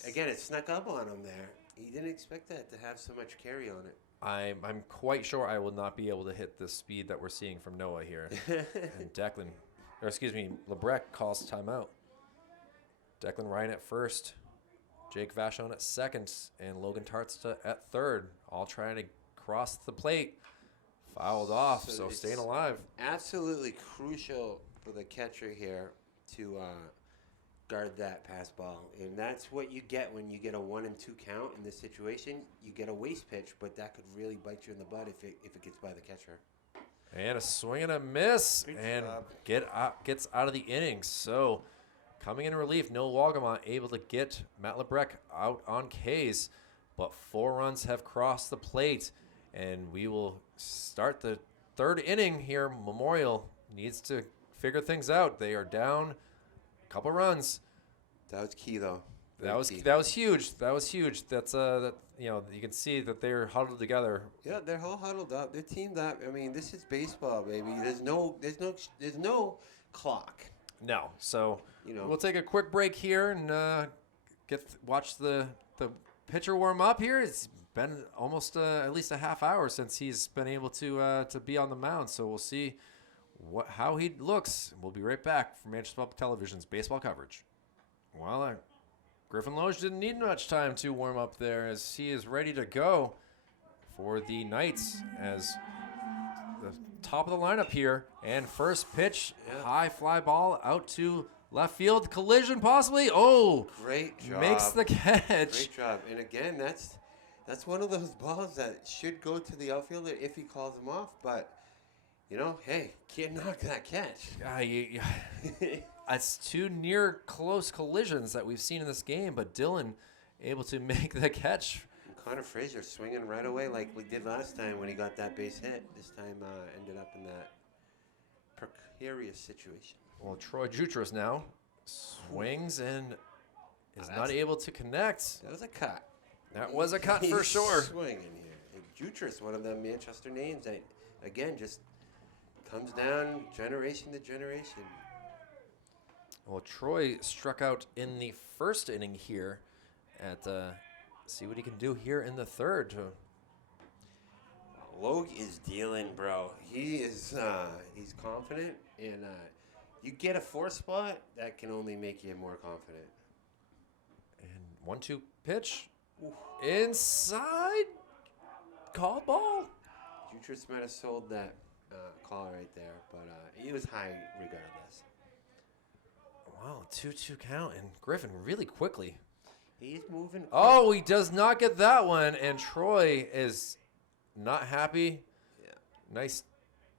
Again, it snuck up on him there. He didn't expect that to have so much carry on it. I'm quite sure I will not be able to hit the speed that we're seeing from Noah here. And Lebrecq calls timeout. Declan Ryan at first, Jake Vachon at second, and Logan Tartsta at third, all trying to cross the plate. Fouled off, so it's staying alive. Absolutely crucial for the catcher here to guard that pass ball. And that's what you get when you get a 1-2 count in this situation. You get a waste pitch, but that could really bite you in the butt if it gets by the catcher. And a swing and a miss, Good and job. gets out of the inning. So coming in relief, Noah Walgamont able to get Matt Lebrecq out on K's, but 4 runs have crossed the plate, and we will start the third inning here. Memorial needs to figure things out. They are down a couple runs. That was key, though. That was huge. That was huge. That's you can see that they're huddled together. Yeah, they're all huddled up. They're teamed up. I mean, this is baseball, baby. There's no clock. No, so You know. we'll take a quick break here and watch the pitcher warm up here. It's been almost at least a half hour since he's been able to be on the mound. So we'll see how he looks. We'll be right back from Manchester Public Television's baseball coverage. Well, Griffin Loge didn't need much time to warm up there, as he is ready to go for the Knights as the top of the lineup here. And first pitch, high fly ball out to left field. Collision possibly. Oh, Great job. makes the catch. Great job. And again, that's one of those balls that should go to the outfielder if he calls him off. But, hey, can't knock that catch. It's 2 near close collisions that we've seen in this game, but Dylan able to make the catch. And Connor Fraser swinging right away like we did last time when he got that base hit. This time ended up in that precarious situation. Well, Troy Jutras now swings and is not able to connect. That was a cut. That was a cut for He's sure. Swinging here. And Jutras, one of the Manchester names that, again, just comes down generation to generation. Well, Troy struck out in the first inning here. See what he can do here in the third. Logue is dealing, bro. He is he's confident, and you get a 4 spot, that can only make you more confident. And 1-2 pitch. Inside. Call ball. Jutras might have sold that call right there, but he was high regardless. Wow, 2-2 count, and Griffin really quickly. He's moving. Oh, he does not get that one, and Troy is not happy. Yeah. Nice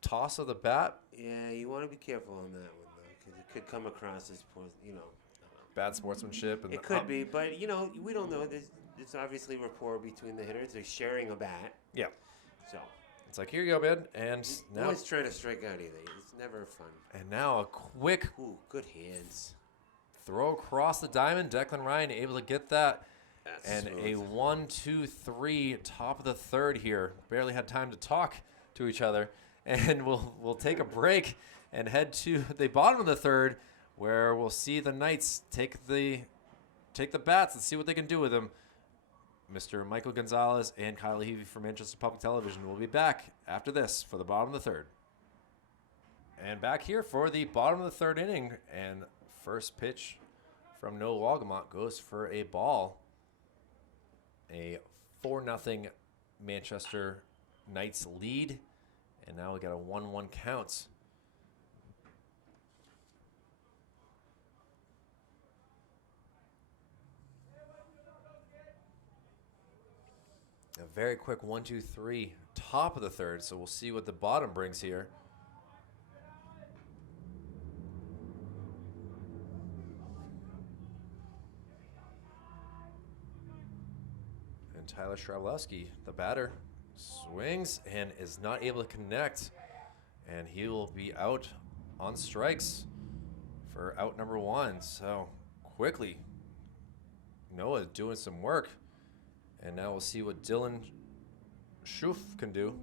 toss of the bat. Yeah, you want to be careful on that one, though, because it could come across as, Bad sportsmanship. And it could be, but, we don't know. There's obviously rapport between the hitters. They're sharing a bat. Yeah. So. It's like, here you go, man. And No now, one's trying to strike out either. It's never fun. and now a quick Ooh, good hands. throw across the diamond. Declan Ryan able to get that. That's And smooth. a 1-2-3 top of the third here. Barely had time to talk to each other. And we'll take a break and head to the bottom of the third, where we'll see the Knights take the bats and see what they can do with them. Mr. Michael Gonzalez and Kyle Levy from Manchester Public Television will be back after this for the bottom of the third. And back here for the bottom of the third inning, and first pitch from Noah Walgamont goes for a ball. A 4-0 Manchester Knights lead, and now we got a 1-1 count. A very quick 1-2-3 top of the third, so we'll see what the bottom brings here. And Tyler Schrablowski, the batter, swings and is not able to connect, and he will be out on strikes for out number 1. So quickly, Noah doing some work. And now we'll see what Dylan Schoof can do.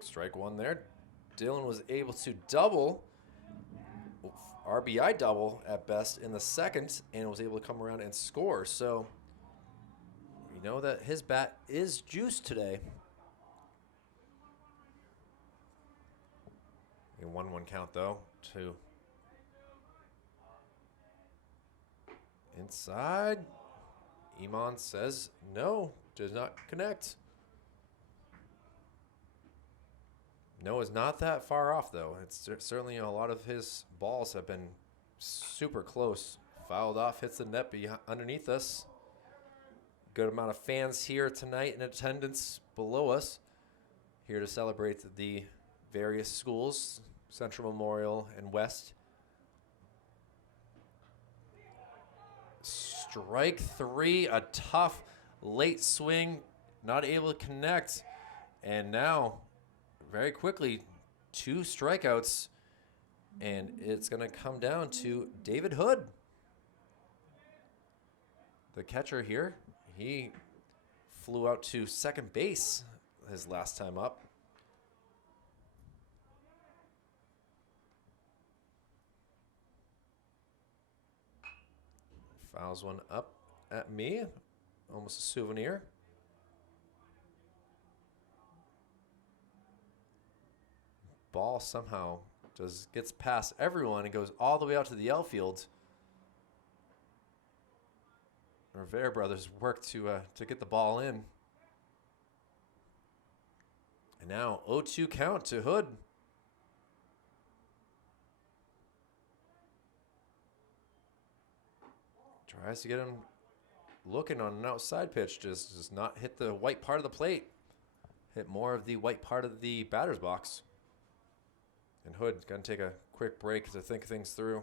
Strike 1 there. Dylan was able to double, RBI double at best in the second, and was able to come around and score. So we know that his bat is juiced today. A 1-1 count though. To inside. Iman says no, does not connect. Noah's not that far off though. It's certainly a lot of his balls have been super close. Fouled off, hits the net underneath us. Good amount of fans here tonight in attendance below us, here to celebrate the various schools, Central Memorial and West. Strike 3, a tough late swing, not able to connect. And now, very quickly, 2 strikeouts, and it's going to come down to David Hood. The catcher here, he flew out to second base his last time up. Fouls one up at me, almost a souvenir. Ball somehow just gets past everyone and goes all the way out to the outfield. Rivera brothers work to get the ball in. And now 0-2 count to Hood. Tries to get him looking on an outside pitch, just does not hit the white part of the plate. Hit more of the white part of the batter's box. And Hood's going to take a quick break to think things through.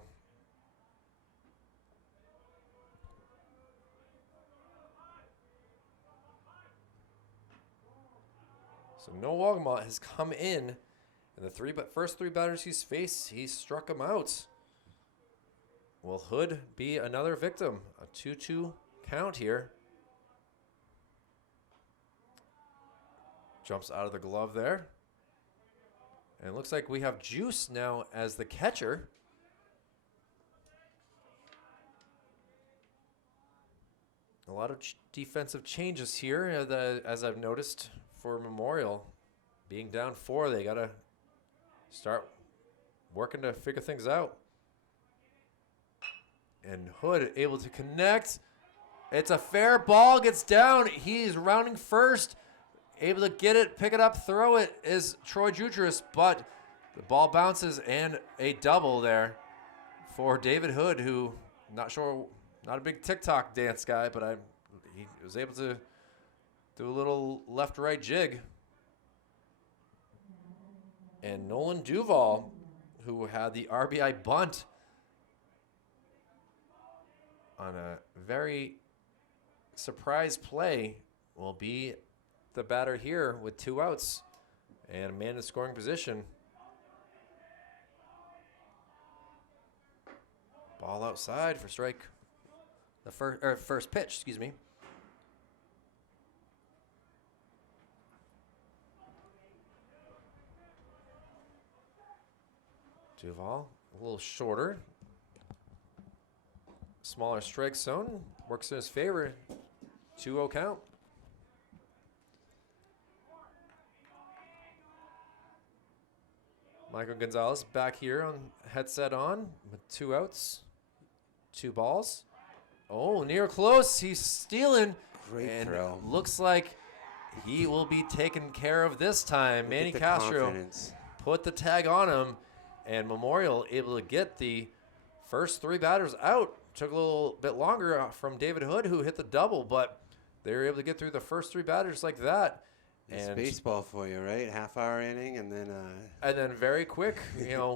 So Noah Walgamont has come in, and the first three batters he's faced, he struck them out. Will Hood be another victim? A 2-2 count here. Jumps out of the glove there. And it looks like we have Juice now as the catcher. A lot of defensive changes here, as I've noticed, for Memorial. Being down 4, they got to start working to figure things out. And Hood able to connect. It's a fair ball, gets down. He's rounding first. Able to get it, pick it up, throw it is Troy Jutras, but the ball bounces and a double there for David Hood, who, not a big TikTok dance guy, but he was able to do a little left-right jig. And Nolan Duval, who had the RBI bunt on a very surprise play, will be the batter here with 2 outs and a man in scoring position. Ball outside for strike The first pitch, excuse me. Duval, a little shorter. Smaller strike zone. Works in his favor. 2-0 count. Michael Gonzalez back here on headset on with 2 outs. 2 balls. Oh, near close. He's stealing. Great throw. Looks like he will be taken care of this time. Look Manny at the Castro confidence. put the tag on him, and Memorial able to get the first 3 batters out. Took a little bit longer from David Hood, who hit the double, but they were able to get through the first 3 batters like that. It's And baseball for you, right? Half-hour inning, and then very quick,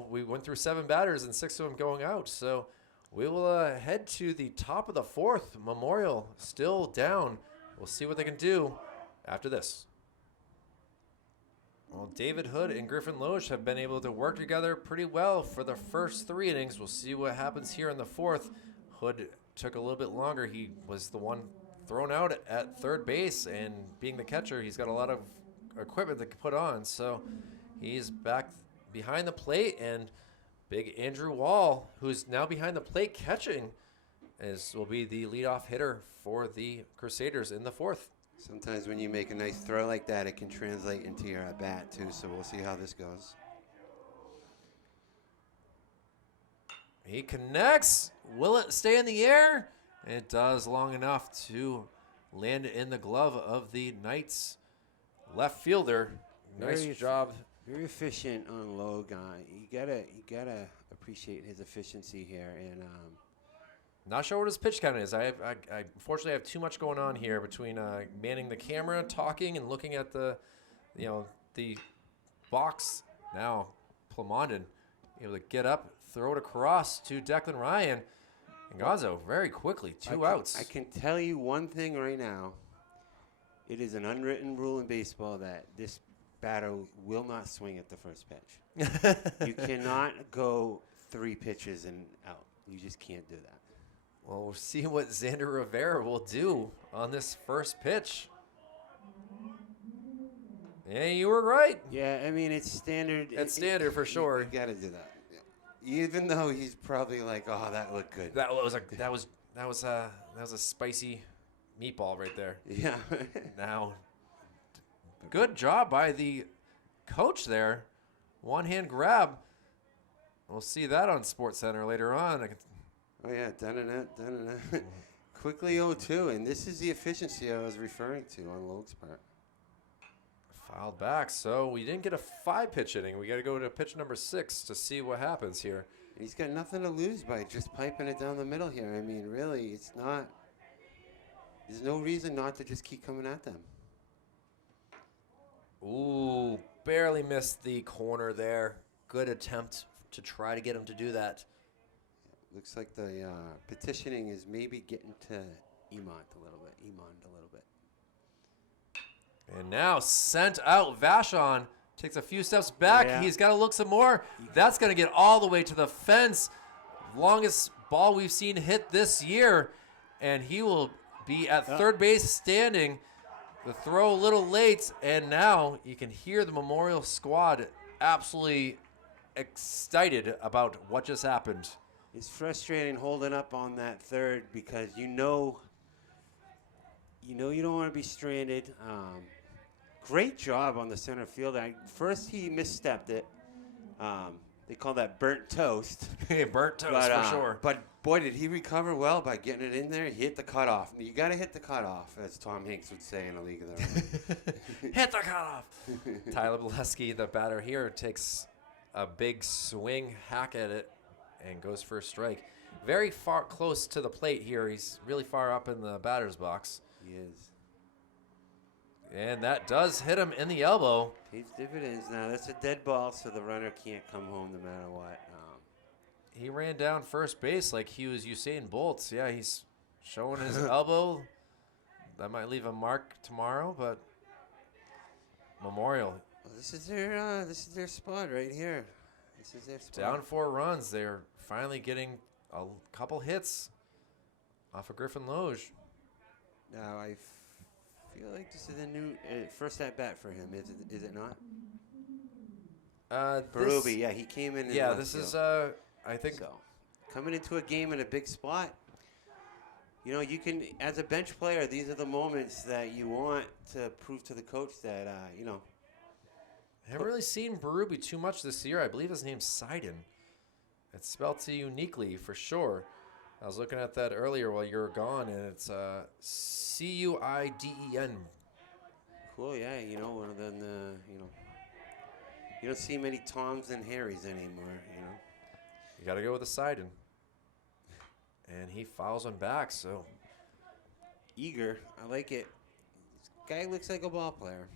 we went through 7 batters and 6 of them going out. So we will head to the top of the 4th. Memorial still down. We'll see what they can do after this. Well, David Hood and Griffin Loesch have been able to work together pretty well for the first 3 innings. We'll see what happens here in the 4th. Hood took a little bit longer. He was the one thrown out at third base, and being the catcher, he's got a lot of equipment to put on. So he's back behind the plate, and big Andrew Wall, who's now behind the plate catching, will be the leadoff hitter for the Crusaders in the 4th. sometimes when you make a nice throw like that, it can translate into your at-bat, too. So we'll see how this goes. He connects. Will it stay in the air? It does, long enough to land in the glove of the Knights left fielder. Nice job. Very efficient on low guy. You gotta appreciate his efficiency here. And Not sure what his pitch count is. I unfortunately have too much going on here between manning the camera, talking, and looking at the box. Now Plamondon able to get up, throw it across to Declan Ryan. And Gonzo very quickly, 2 outs. I can tell you one thing right now. It is an unwritten rule in baseball that this batter will not swing at the first pitch. You cannot go 3 pitches and out. You just can't do that. Well, we'll see what Xander Rivera will do on this first pitch. Yeah, you were right. Yeah, I mean, it's standard. It's standard for sure. You got to do that. Even though he's probably like, oh, that looked good. That was a spicy meatball right there. Yeah. Now, good job by the coach there. One-hand grab. We'll see that on SportsCenter later on. Oh, yeah, done it. Quickly 0-2, and this is the efficiency I was referring to on Logue's part. Filed back, so we didn't get a 5-pitch inning. We got to go to pitch number 6 to see what happens here. He's got nothing to lose by just piping it down the middle here. I mean, really, it's not. There's no reason not to just keep coming at them. Ooh, barely missed the corner there. Good attempt to try to get him to do that. Looks like the petitioning is maybe getting to Emont a little bit. And now sent out. Vashon takes a few steps back. Yeah. He's got to look some more. That's going to get all the way to the fence. Longest ball we've seen hit this year. And he will be at third base standing. The throw a little late. And now you can hear the Memorial squad absolutely excited about what just happened. It's frustrating holding up on that third because you know you don't want to be stranded. Great job on the center field. First he misstepped it. They call that burnt toast. Burnt toast for sure. But boy, did he recover well by getting it in there. He hit the cutoff. You got to hit the cutoff, as Tom Hanks would say in A League of Their Own. Hit the cutoff. Tyler Bolesky, the batter here, takes a big swing, hack at it, and goes for a strike. Very far close to the plate here. He's really far up in the batter's box. He is. And that does hit him in the elbow. Pays dividends now. That's a dead ball, so the runner can't come home no matter what. He ran down first base like he was Usain Bolt. Yeah, he's showing his elbow. That might leave a mark tomorrow, but Memorial. Well, this is their spot right here. This is their spot. Down 4 runs. They're finally getting a couple hits off of Griffin Loge. Now, feel like this is a new first at bat for him, is it not? Berube, yeah, he came in. Yeah, this is, I think. So, coming into a game in a big spot, you know, you can, as a bench player, these are the moments that you want to prove to the coach that, you know. I haven't really seen Berube too much this year. I believe his name's Seiden. It's spelled uniquely for sure. I was looking at that earlier while you were gone, and it's Cuiden. Cool, yeah, you know, and then, you know, you don't see many Toms and Harrys anymore, you know. You got to go with the Seiden. And he fouls him back, so. Eager, I like it. This guy looks like a ball player.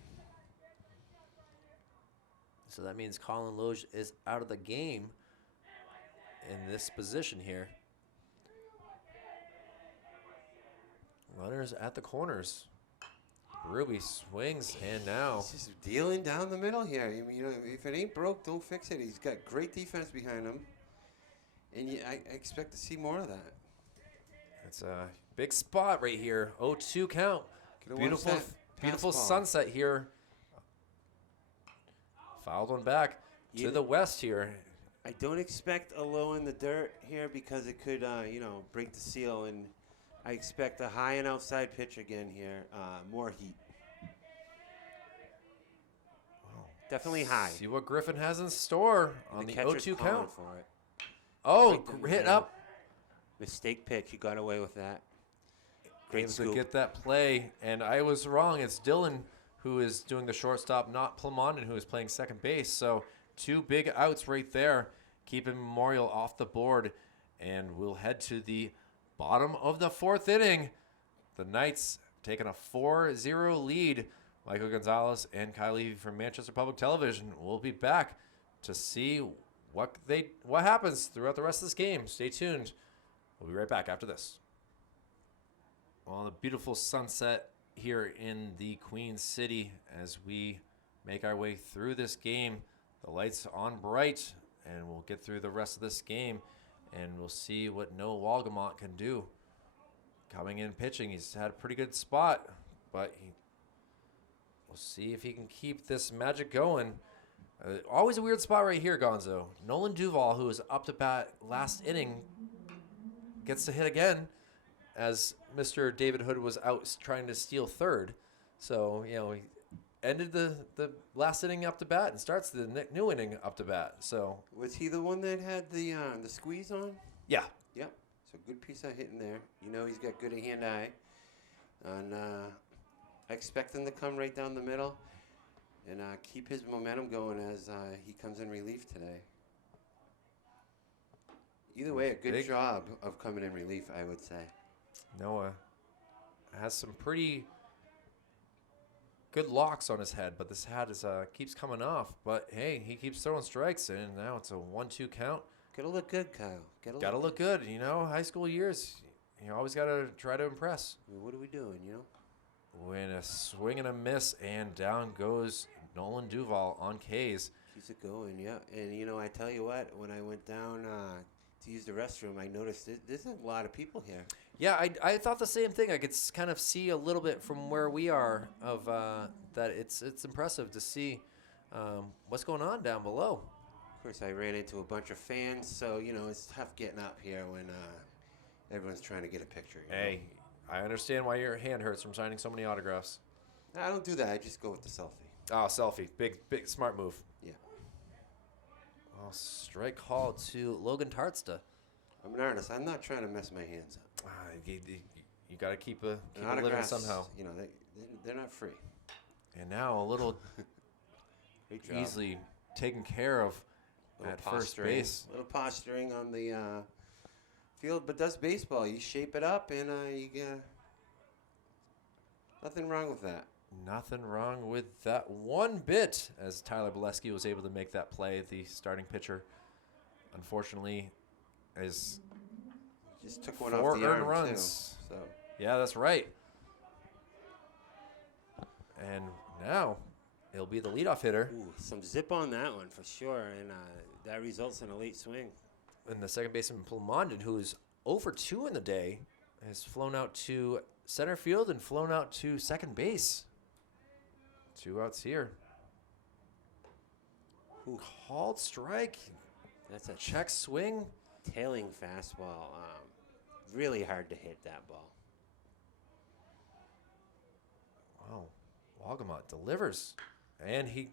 So that means Colin Loge is out of the game in this position here. Runners at the corners. Ruby swings, and now. He's just dealing down the middle here. You know, if it ain't broke, don't fix it. He's got great defense behind him. And I expect to see more of that. It's a big spot right here. 0-2 count. Beautiful sunset here. Fouled one back to the west here. I don't expect a low in the dirt here because it could, you know, break the seal. And I expect a high and outside pitch again here. More heat. Definitely high. See what Griffin has in store on the 0-2 count. For it. Oh, hit up. Mistake pitch. He got away with that. Great Able scoop. to get that play. And I was wrong. It's Dylan who is doing the shortstop, not Plamondon, who is playing second base. So 2 big outs right there, keeping Memorial off the board. And we'll head to the bottom of the 4th inning. The Knights taking a 4-0 lead. Michael Gonzalez and Kyle Levy from Manchester Public Television will be back to see what happens throughout the rest of this game. Stay tuned. We'll be right back after this. Well, the beautiful sunset here in the Queen City as we make our way through this game. The lights on bright, and we'll get through the rest of this game, and we'll see what Noah Walgamont can do. Coming in pitching, he's had a pretty good spot, but we'll see if he can keep this magic going. Always a weird spot right here, Gonzo. Nolan Duval, who was up to bat last inning, gets to hit again as Mr. David Hood was out trying to steal third. So, you know, he ended the last inning up to bat and starts the new inning up to bat. So Was he the one that had the squeeze on? yeah. Yep. So good piece of hitting there. You know he's got good hand-eye. And I expect him to come right down the middle and keep his momentum going as he comes in relief today. Either way, a good job of coming in relief, I would say. Noah has some pretty good locks on his head, but this hat is keeps coming off. But hey, he keeps throwing strikes, and now it's a 1-2 count. Gotta look good, Kyle. Gotta look good. You know, high school years, you always gotta try to impress. I mean, what are we doing, you know? When a swing and a miss, and down goes Nolan Duval on K's. Keeps it going, yeah. And, you know, I tell you what, when I went down to use the restroom, I noticed there's a lot of people here. Yeah, I thought the same thing. I could kind of see a little bit from where we are of that it's impressive to see what's going on down below. Of course, I ran into a bunch of fans, so, you know, it's tough getting up here when everyone's trying to get a picture. Hey, I understand why your hand hurts from signing so many autographs. I don't do that. I just go with the selfie. Oh, selfie. Big, smart move. Yeah. Oh, strike call to Logan Tartsta. I'm an artist. I'm not trying to mess my hands up. You got to keep a living Autographs, somehow. You know, they're not free. And now a little Great job. easily taken care of at first base. A little posturing on the field, but that's baseball. You shape it up, and you get nothing wrong with that. Nothing wrong with that one bit, as Tyler Bolesky was able to make that play. The starting pitcher, unfortunately, is Just took one 4 off the earned arm, runs. too. So. Yeah, that's right. And now it'll be the leadoff hitter. Ooh, some zip on that one for sure, and that results in a late swing. And the second baseman, Plamondon, who's 0 for 2 in the day, has flown out to center field and flown out to second base. 2 outs here. Ooh. Called strike. That's a Check swing. tailing fastball. Really hard to hit that ball. Wow. Wagamot delivers. And he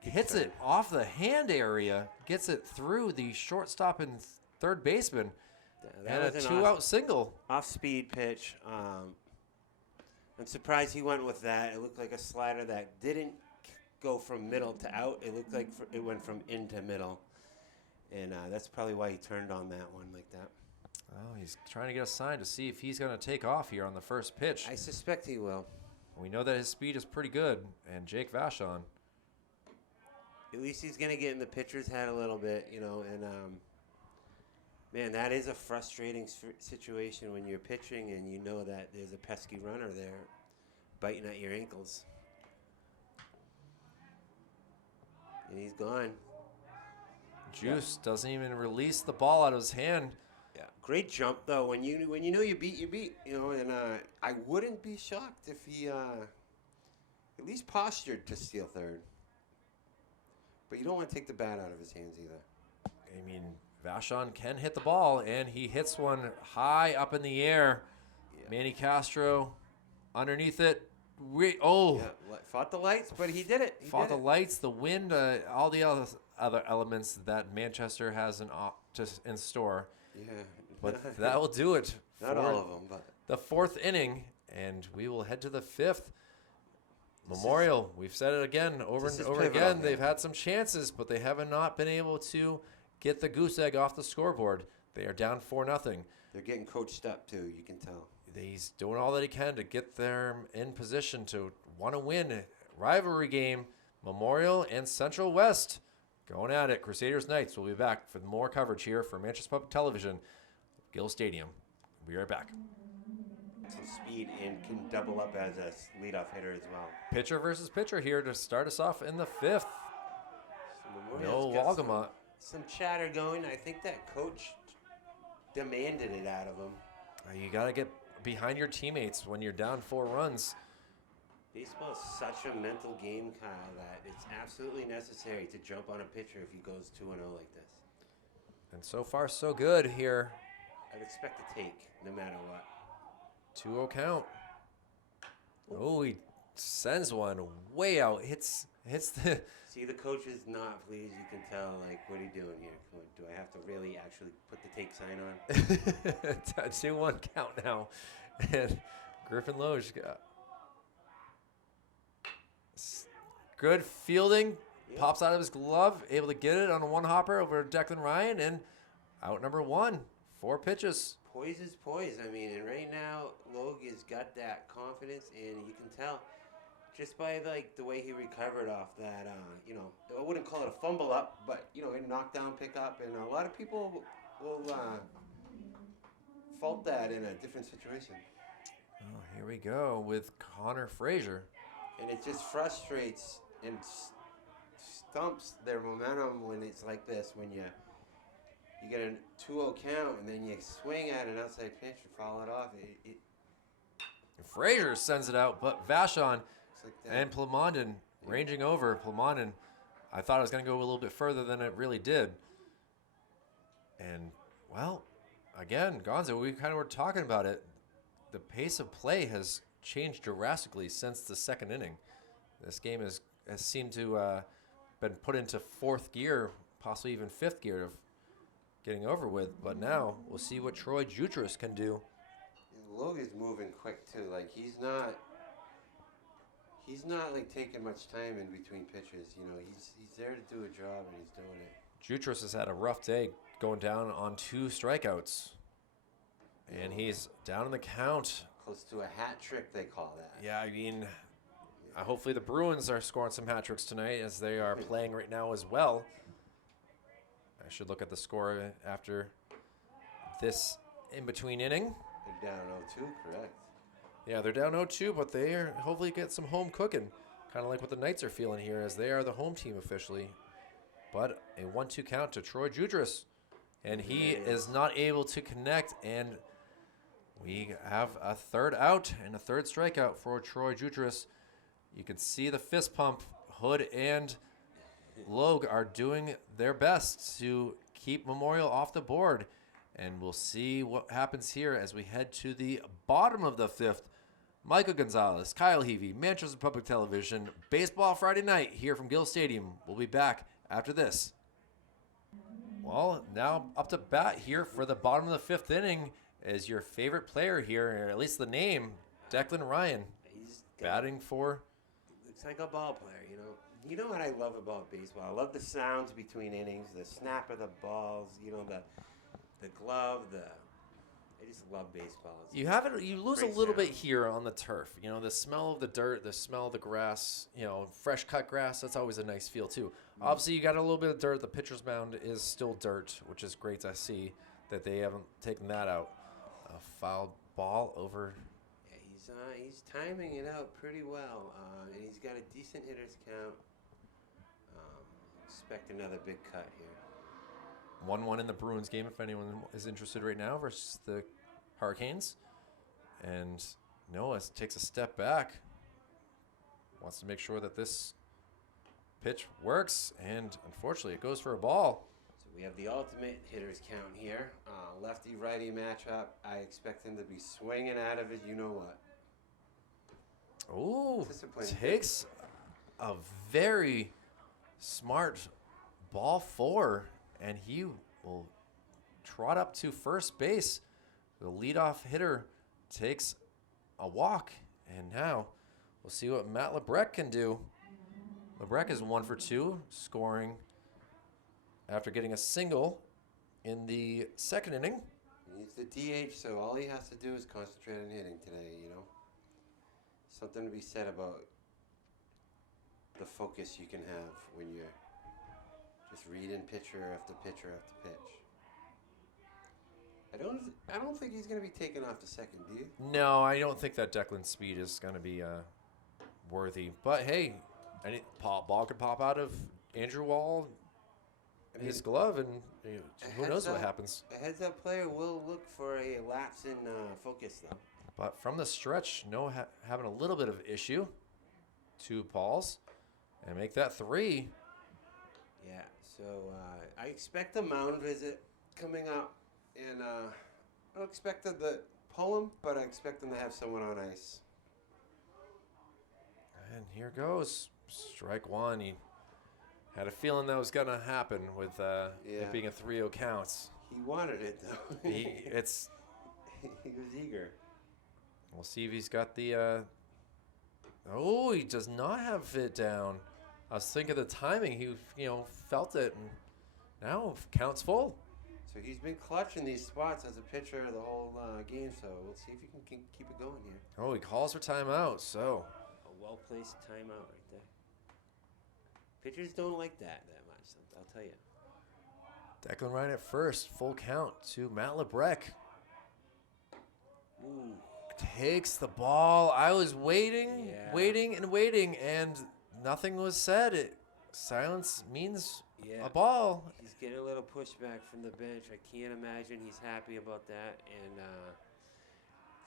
hits it off the hand area. Gets it through the shortstop and third baseman. That And a was an 2-out single. off-speed pitch. I'm surprised he went with that. It looked like a slider that didn't go from middle to out. It looked like it went from in to middle. And that's probably why he turned on that one like that. Oh, he's trying to get a sign to see if he's going to take off here on the first pitch. I suspect he will. We know that his speed is pretty good. And Jake Vachon. At least he's going to get in the pitcher's head a little bit, you know. And, man, that is a frustrating situation when you're pitching and you know that there's a pesky runner there biting at your ankles. And he's gone. Juice doesn't even release the ball out of his hand. Yeah, great jump though. When you know you beat, you know. And I wouldn't be shocked if he at least postured to steal third. But you don't want to take the bat out of his hands either. I mean, Vachon can hit the ball, and he hits one high up in the air. Yeah. Manny Castro underneath it. Yeah, fought the lights, but he did it. He Fought did the it. lights, the wind, all the other elements that Manchester has in store. Yeah, But that will do it. not for all of them, but the 4th inning, and we will head to the 5th. Memorial, we've said it again over this and is over pivotal, again. man. They've had some chances, but they have not been able to get the goose egg off the scoreboard. They are down 4-0. they're getting coached up too. You can tell. He's doing all that he can to get them in position to want to win. Rivalry game, Memorial and Central West going at it. Crusaders Knights will be back for more coverage here for Manchester Public Television, Gill Stadium. We'll be right back. Some speed and can double up as a leadoff hitter as well. Pitcher versus pitcher here to start us off in the 5th. So No Memorial's got Wagamot. some chatter going. I think that coach demanded it out of him. You got to get behind your teammates when you're down 4 runs. Baseball is such a mental game, Kyle, that it's absolutely necessary to jump on a pitcher if he goes 2-0 like this. And so far, so good here. I'd expect a take no matter what. 2-0 count. Oh, he sends one way out. Hits the... See, the coach is not pleased. You can tell, like, what are you doing here? Do I have to really actually put the take sign on? 2-1 count now. And Griffin Loge got good fielding. Yep. Pops out of his glove. Able to get it on a one-hopper over Declan Ryan. And out number 1. 4 pitches. Poise is poise. I mean, and right now, Logue has got that confidence, and you can tell just by, like, the way he recovered off that, you know, I wouldn't call it a fumble up, but, you know, a knockdown pickup. And a lot of people will fault that in a different situation. Oh, here we go with Connor Fraser. And it just frustrates and stumps their momentum when it's like this, when you get a 2-0 count and then you swing at an outside pitch and foul it off. Fraser sends it out, but Vachon It's like that. and Plamondon ranging over. Plamondon, I thought it was going to go a little bit further than it really did. And, well, again, Gonzo, we kind of were talking about it. The pace of play has changed drastically since the 2nd inning. This game has seemed to been put into 4th gear, possibly even 5th gear of getting over with. But now we'll see what Troy Jutras can do. Logue is moving quick too. Like he's not like taking much time in between pitches. You know, he's there to do a job and he's doing it. Jutras has had a rough day going down on 2 strikeouts. And he's down in the count. Close to a hat trick, they call that. Yeah, I mean, hopefully the Bruins are scoring some hat tricks tonight as they are playing right now as well. I should look at the score after this in-between inning. They're down 0-2, correct. Yeah, they're down 0-2, but they are hopefully get some home cooking. Kind of like what the Knights are feeling here as they are the home team officially. But a 1-2 count to Troy Jutras. And he is not able to connect. And We have a third out and a third strikeout for Troy Jutras. You can see the fist pump. Hood and Logue are doing their best to keep Memorial off the board. And we'll see what happens here as we head to the bottom of the fifth. Michael Gonzalez, Kyle Heavey, Manchester Public Television, Baseball Friday Night here from Gill Stadium. We'll be back after this. Well, now up to bat here for the bottom of the fifth inning is your favorite player here, or at least the name, Declan Ryan, He's batting for. Looks like a ball player, you know. You know what I love about baseball? I love the sounds between innings, the snap of the balls, you know, the glove, I just love baseball. You have it. You lose a Great little sound. bit here on the turf. You know, the smell of the dirt, the smell of the grass. You know, fresh cut grass. That's always a nice feel too. Obviously, you got a little bit of dirt. The pitcher's mound is still dirt, which is great to see that they haven't taken that out. A foul ball over. Yeah, he's timing it out pretty well, and he's got a decent hitter's count. Expect another big cut here. 1-1 in the Bruins game, if anyone is interested right now, versus the Hurricanes. And Noah takes a step back. Wants to make sure that this pitch works, and unfortunately it goes for a ball. So we have the ultimate hitter's count here. Lefty-righty matchup. I expect him to be swinging out of it, you know what. Ooh, Discipline. takes a very smart ball four, and he will trot up to first base. The leadoff hitter takes a walk, and now we'll see what Matt Lebrecq can do. Lebrecq is 1 for 2, scoring after getting a single in the second inning. He's the DH, so all he has to do is concentrate on hitting today, you know. Something to be said about the focus you can have when you're just reading pitcher after pitcher after pitch. I don't think he's going to be taken off to second, do you? No, I don't think that Declan's speed is going to be worthy. But hey, ball could pop out of Andrew Wall, his glove, and who knows what happens. A heads-up player will look for a lapse in focus, though. But from the stretch, Noah having a little bit of issue. 2 balls, and make that 3. Yeah, so I expect a mound visit coming up, and I don't expect them to pull him, but I expect them to have someone on ice. And here goes strike 1. He had a feeling that was going to happen with it being a 3-0 counts. He wanted it, though. He was eager. We'll see if he's got the. Oh, he does not have it down. I was thinking the timing. He, felt it, and now counts full. So he's been clutching these spots as a pitcher the whole game. So we'll see if he can keep it going here. Oh, he calls for timeout. So A well-placed timeout right there. Pitchers don't like that much, I'll tell you. Declan Ryan at first, full count to Matt Lebrecq. Ooh. Takes the ball. I was waiting, and nothing was said. Silence means a ball. He's getting a little pushback from the bench. I can't imagine he's happy about that. And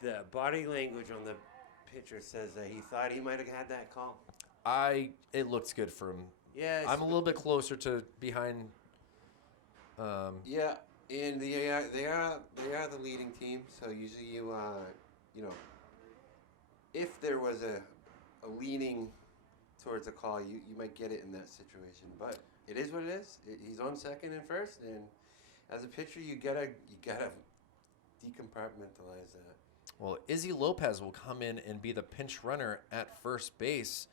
the body language on the pitcher says that he thought he might have had that call. It looks good for him. Yeah, I'm a little bit closer to behind. Yeah, and they are the leading team. So usually if there was a leaning towards a call, you might get it in that situation. But it is what it is. He's on second and first, and as a pitcher, you gotta decompartmentalize that. Well, Izzy Lopez will come in and be the pinch runner at first base.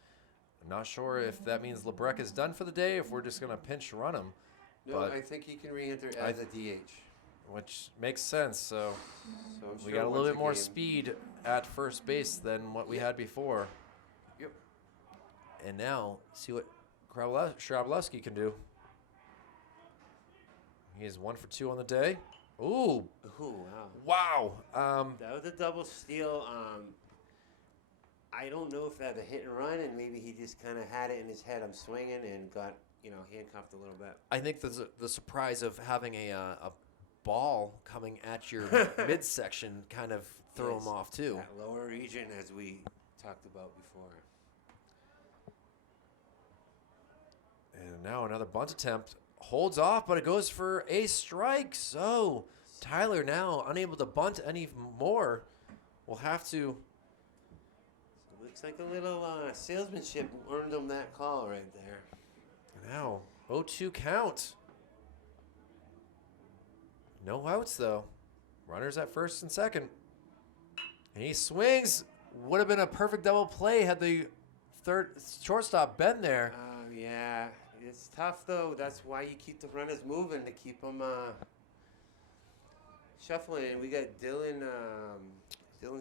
I'm not sure if that means Lebrecq is done for the day, if we're just going to pinch run him. No, but I think he can re-enter as a DH. Which makes sense. So I'm we sure got a little once bit more game- speed at first base than what we had before. Yep. And now, see what Shrabowski can do. He is 1 for 2 on the day. Ooh. Ooh, wow. Wow. That was a double steal. I don't know if that was a hit and run, and maybe he just kind of had it in his head. I'm swinging and got handcuffed a little bit. I think the surprise of having a ball coming at your midsection kind of throw Yes, him off too. That lower region, as we talked about before. And now another bunt attempt. Holds off, but it goes for a strike. So Tyler now unable to bunt any more. Will have to. So looks like a little salesmanship earned him that call right there. Now 0-2 count. No outs though. Runners at first and second. And he swings. Would have been a perfect double play had the third shortstop been there. Yeah, it's tough though. That's why you keep the runners moving, to keep them shuffling. And we got Dylan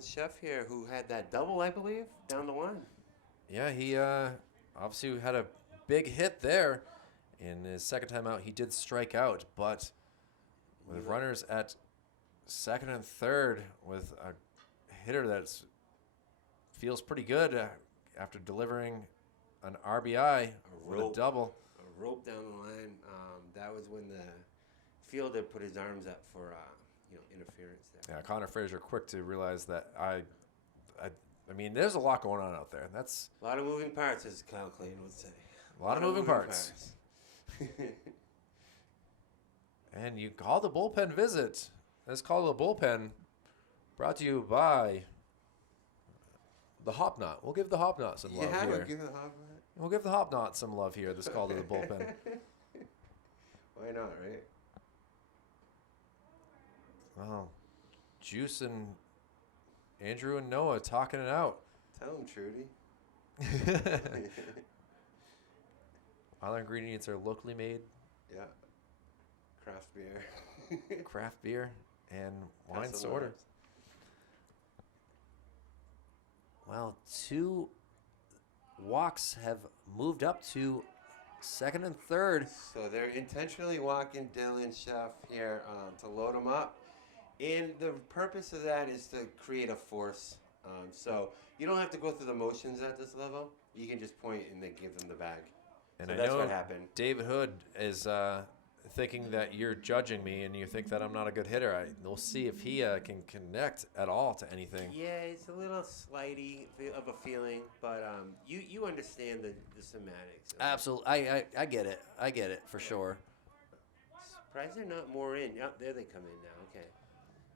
Chef here, who had that double, I believe, down the line. Yeah, he obviously had a big hit there. In his second time out, he did strike out, but with runners at second and third, with a hitter that feels pretty good after delivering an RBI with a double. A rope down the line. That was when the fielder put his arms up for interference there. Yeah, Connor Fraser quick to realize that I mean, there's a lot going on out there. That's a lot of moving parts, as Kyle Clayton would say. A lot of moving parts. And you call the bullpen visit. Let's call the bullpen. Brought to you by the Hop Knot. We'll give the Hop Knot some love here. We'll give the Hop Knot some love here. This call to the bullpen. Why not, right? Well, Juice and Andrew and Noah talking it out. Tell him, Trudy. All our ingredients are locally made. Yeah. Craft beer. Craft beer and wine sorter. Well, 2 walks have moved up to second and third. So they're intentionally walking Dylan Chef here to load him up. And the purpose of that is to create a force. So you don't have to go through the motions at this level. You can just point and then give them the bag. And so I that's know what happened. David Hood is thinking that you're judging me and you think that I'm not a good hitter. We'll see if he can connect at all to anything. Yeah, it's a little slighty of a feeling, but you understand the semantics. Absolutely. I get it. I get it for sure. Surprised they're not more in. Oh, there they come in now. Okay.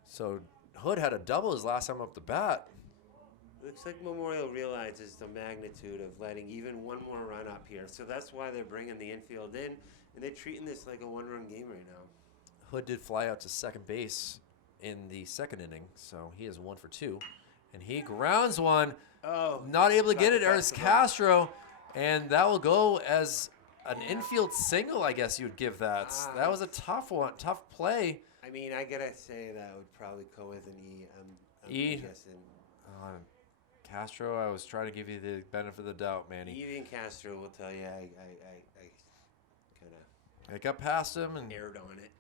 So Hood had a double his last time up the bat. Looks like Memorial realizes the magnitude of letting even one more run up here. So that's why they're bringing the infield in, and they're treating this like a one-run game right now. Hood did fly out to second base in the second inning, so he is 1 for 2. And he grounds one. Oh, not able to get it. There's Castro, and that will go as an infield single, I guess you would give that. That was a tough one, tough play. I mean, I gotta say that would probably go with an E. E. Guessing. Castro, I was trying to give you the benefit of the doubt, Manny. Even Castro will tell you I kind of. I got past him and aired on it.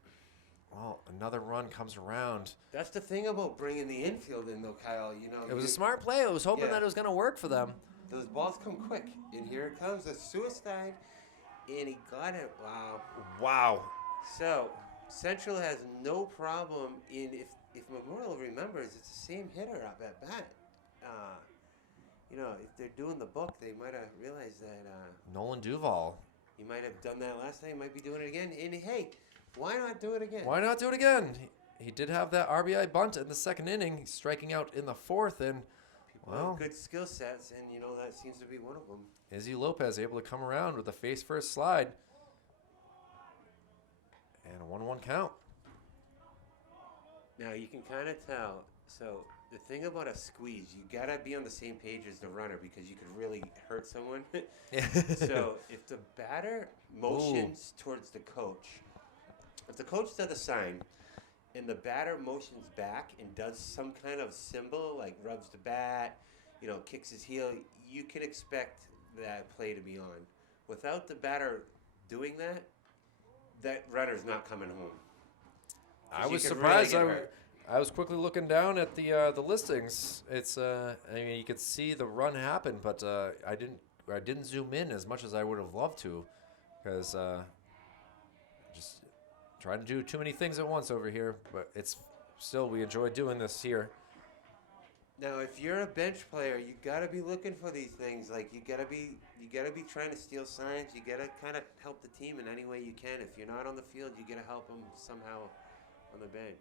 Well, another run comes around. That's the thing about bringing the infield in, though, Kyle. You know, it was a smart play. I was hoping that it was going to work for them. Those balls come quick, and here it comes, a suicide, and he got it. Wow. Wow. So Central has no problem in if Memorial remembers, it's the same hitter up at bat. You know, if they're doing the book, they might have realized that. Nolan Duval. He might have done that last time. Might be doing it again. And hey, why not do it again? Why not do it again? He did have that RBI bunt in the second inning. He's striking out in the fourth, and people have good skill sets, and you know that seems to be one of them. Izzy Lopez able to come around with a face first slide, and a 1-1 count. Now you can kind of tell. So the thing about a squeeze, you gotta be on the same page as the runner because you could really hurt someone. So if the batter motions towards the coach, if the coach does a sign and the batter motions back and does some kind of symbol like rubs the bat, you know, kicks his heel, you can expect that play to be on. Without the batter doing that, that runner's not coming home. I was surprised. I was quickly looking down at the listings. It's I mean, you could see the run happen, but I didn't zoom in as much as I would have loved to, because just trying to do too many things at once over here, but it's still, we enjoy doing this here. Now, if you're a bench player, you gotta be looking for these things. Like you gotta be trying to steal signs. You gotta kind of help the team in any way you can. If you're not on the field, you gotta help them somehow on the bench.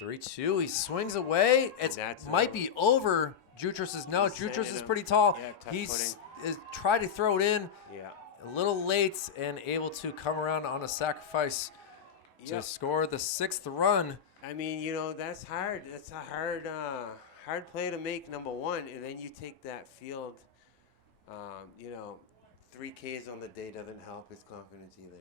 3-2. He swings away. It might be over. Jutras is no. Jutras is pretty tall. Yeah, tough He's tried to throw it in. Yeah. A little late and able to come around on a sacrifice to score the 6th run. I mean, that's hard. That's a hard play to make, number one, and then you take that field. 3 Ks on the day doesn't help his confidence either.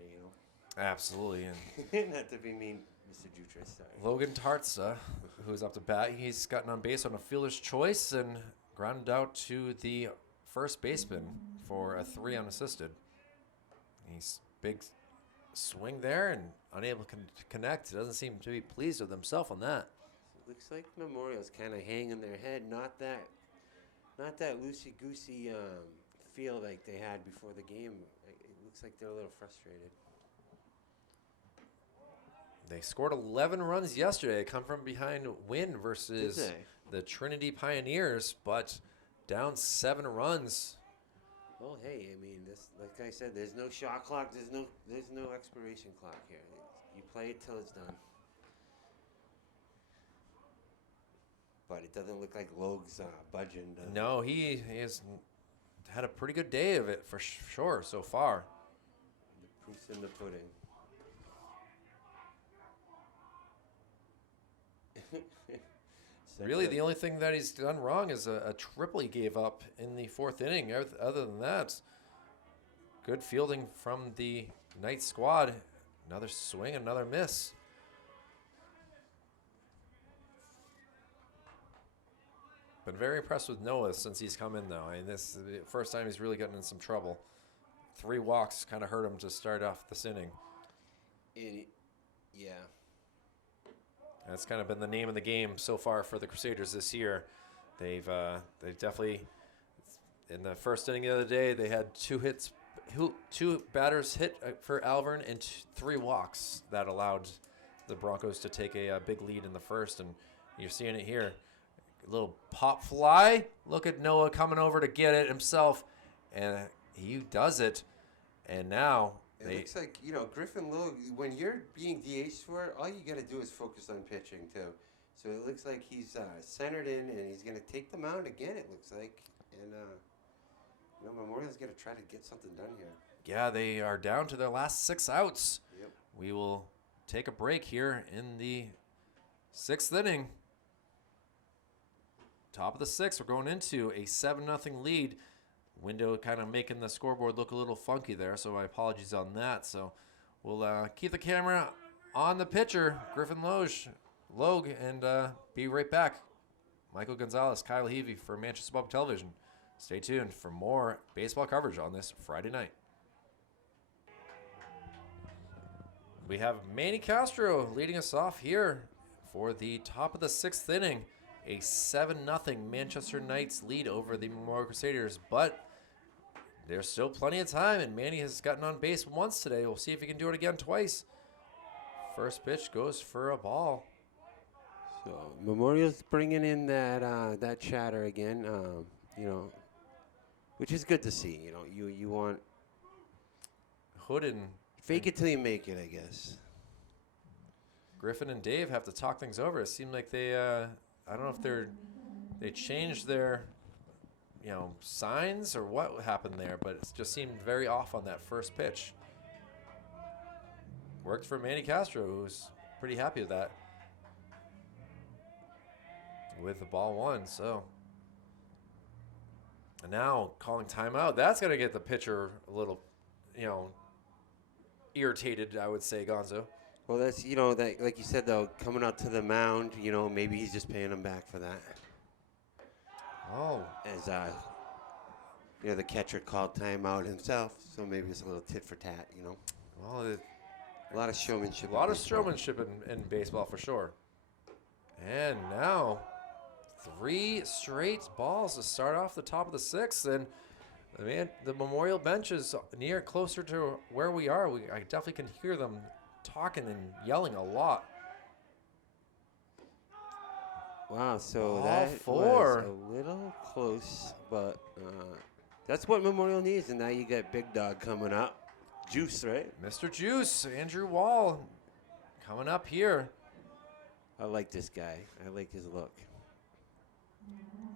Absolutely. And not to be mean, Mr. Jutras. Sorry. Logan Tartsa, who's up to bat, he's gotten on base on a fielder's choice and grounded out to the first baseman for a 3 unassisted. He's big swing there and unable to connect. Doesn't seem to be pleased with himself on that. It looks like Memorial's kind of hanging their head, not that loosey-goosey feel like they had before the game. It looks like they're a little frustrated. They scored 11 runs yesterday. They come from behind win versus the Trinity Pioneers, but down 7 runs. Well, hey, I mean, like I said, there's no shot clock. There's no expiration clock here. You play it till it's done. But it doesn't look like Logue's budging. No, he has had a pretty good day of it for sure so far. The proof's in the pudding. Really, the only thing that he's done wrong is a triple he gave up in the 4th inning. Other than that, good fielding from the Knights squad. Another swing, another miss. Been very impressed with Noah since he's come in, though. I mean, this is the first time he's really gotten in some trouble. 3 walks kind of hurt him to start off this inning. Yeah. That's kind of been the name of the game so far for the Crusaders this year. They've definitely, in the first inning the other day, they had 2 batters hit for Alvern and 3 walks that allowed the Broncos to take a big lead in the first, and you're seeing it here. A little pop fly. Look at Noah coming over to get it himself, and he does it. And now it looks like, Griffin Logue, when you're being DH for it, all you got to do is focus on pitching, too. So it looks like he's centered in, and he's going to take the mound again, it looks like. And, Memorial's going to try to get something done here. Yeah, they are down to their last 6 outs. Yep. We will take a break here in the 6th inning. Top of the 6th, we're going into a 7-0 lead. Window kind of making the scoreboard look a little funky there, so my apologies on that. So we'll keep the camera on the pitcher, Griffin Logue, and be right back. Michael Gonzalez, Kyle Heavey for Manchester Public Television. Stay tuned for more baseball coverage on this Friday night. We have Manny Castro leading us off here for the top of the 6th inning. A 7-0 Manchester Knights lead over the Memorial Crusaders, but there's still plenty of time, and Manny has gotten on base once today. We'll see if he can do it again twice. First pitch goes for a ball. So Memorial's bringing in that chatter again, which is good to see. You want Hood and fake it till you make it, I guess. Griffin and Dave have to talk things over. It seemed like they, I don't know if they changed their, signs or what happened there, but it just seemed very off on that first pitch. Worked for Manny Castro, who was pretty happy with that. With the ball 1, so. And now calling timeout. That's going to get the pitcher a little, irritated, I would say, Gonzo. Well, that's, that like you said, though, coming out to the mound, maybe he's just paying him back for that. Oh. As, the catcher called timeout himself, so maybe it's a little tit for tat, Well, a lot of showmanship. A lot of showmanship in baseball, for sure. And now 3 straight balls to start off the top of the 6th, and the Memorial bench is closer to where we are. I definitely can hear them talking and yelling a lot. Wow, so Ball that 4. was a little close, but that's what Memorial needs. And now you got Big Dog coming up. Juice, right? Mr. Juice, Andrew Wall, coming up here. I like this guy. I like his look.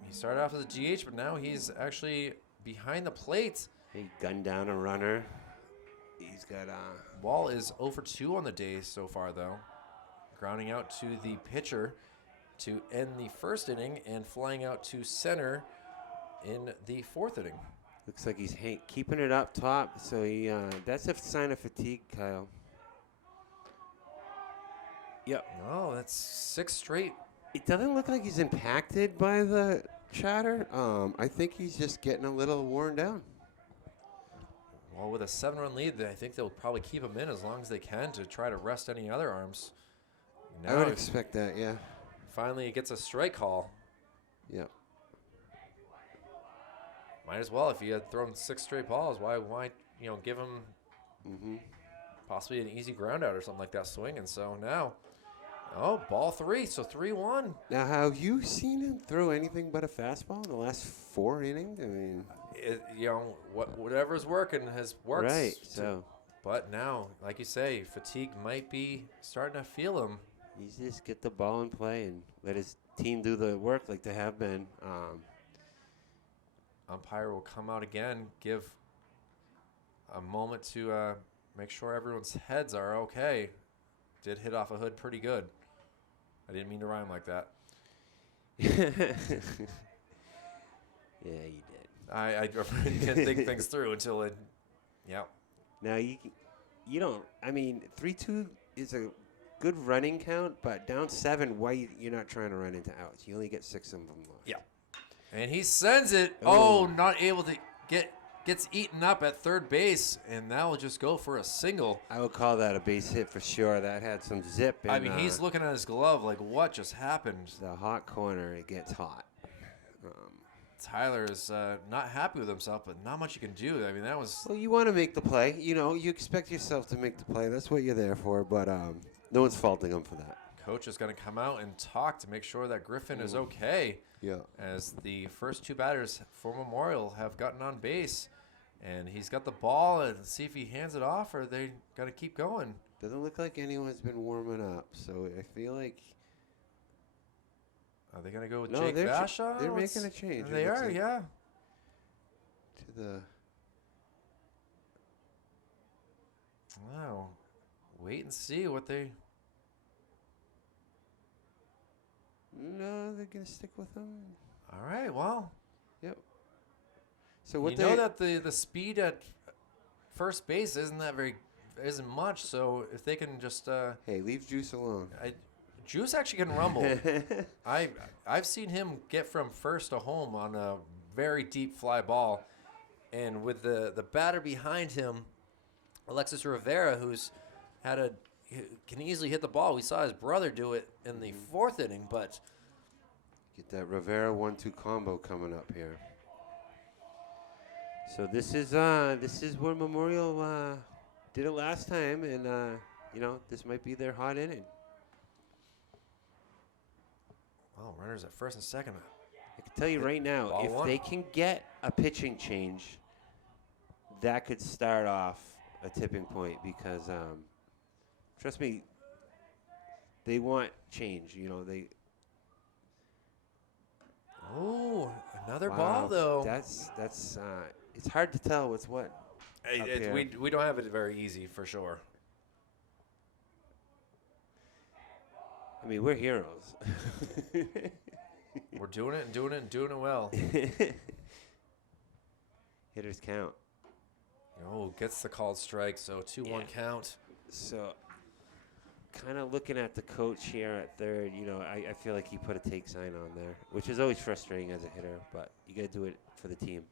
He started off as a DH, but now he's actually behind the plate. He gunned down a runner. He's got Wall is 0 for 2 on the day so far, though. Grounding out to the pitcher to end the first inning and flying out to center in the 4th inning. looks like he's keeping it up top. So he that's a sign of fatigue, Kyle. Yep. Oh, that's 6 straight. It doesn't look like he's impacted by the chatter. I think he's just getting a little worn down. Well, with a 7-run lead, I think they'll probably keep him in as long as they can to try to rest any other arms. I would expect that, yeah. Finally, he gets a strike call. Yep. Might as well if he had thrown 6 straight balls. Why give him possibly an easy ground out or something like that swing. And so now, ball 3, so 3-1. Now, have you seen him throw anything but a fastball in the last 4 innings? I mean, whatever's working has worked. Right. So, but now, like you say, fatigue might be starting to feel him. he's just get the ball in play and let his team do the work like they have been. Umpire will come out again, give a moment to make sure everyone's heads are okay. Did hit off a hood pretty good. I didn't mean to rhyme like that. Yeah, you did. I didn't think things through until it, yeah. Now you don't. I mean, 3-2 is a good running count, but down 7, why you're not trying to run into outs? You only get 6 of them left. Yeah. And he sends it. Oh. Not able to gets eaten up at third base, and that will just go for a single. I would call that a base hit for sure. That had some zip. I mean, he's looking at his glove like, what just happened? The hot corner. It gets hot. Tyler is not happy with himself, but not much you can do. I mean, that was... Well, you want to make the play. You expect yourself to make the play. That's what you're there for, but no one's faulting him for that. Coach is going to come out and talk to make sure that Griffin is okay. Yeah. As the first 2 batters for Memorial have gotten on base. And he's got the ball, and see if he hands it off or they got to keep going. Doesn't look like anyone's been warming up, so I feel like... Are they going to go with No, Jake Bashaw? they're making a change. They are, yeah. To the... Wow. Wait and see what they... No, they're going to stick with him. All right, well... Yep. So what you know that the speed at first base isn't much. So if they can just hey, leave Juice alone. Juice actually can rumble. I've seen him get from first to home on a very deep fly ball, and with the batter behind him, Alexis Rivera, who's can easily hit the ball. We saw his brother do it in the 4th inning, but Get that Rivera 1-2 combo coming up here. So this is where Memorial did it last time, and this might be their hot inning. well, runners at first and second. I can tell you right now, Ball if 1. they can get a pitching change, that could start off a tipping point because, trust me, they want change. They. Oh, another Wow, ball though. That's it's hard to tell what's what. Up here. We don't have it very easy for sure. I mean, we're heroes. We're doing it and doing it and doing it well. Hitters count. Oh, gets the called strike, so 2-1 count. So, kind of looking at the coach here at third, I feel like he put a take sign on there, which is always frustrating as a hitter, but you got to do it for the team.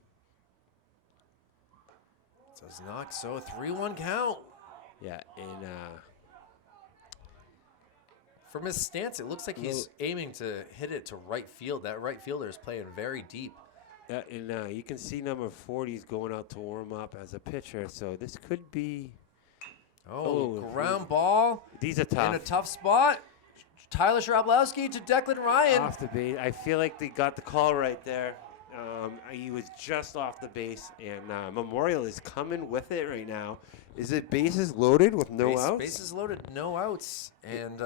Does not, so a 3-1 count. Yeah, and From his stance, it looks like he's aiming to hit it to right field. That right fielder is playing very deep. you can see number 40 is going out to warm up as a pitcher, so this could be Oh, ground ball. These are In tough. a tough spot. Tyler Shrabowski to Declan Ryan. Off the base. I feel like they got the call right there. He was just off the base, and Memorial is coming with it right now. Is it bases loaded with no outs? Bases loaded, no outs. And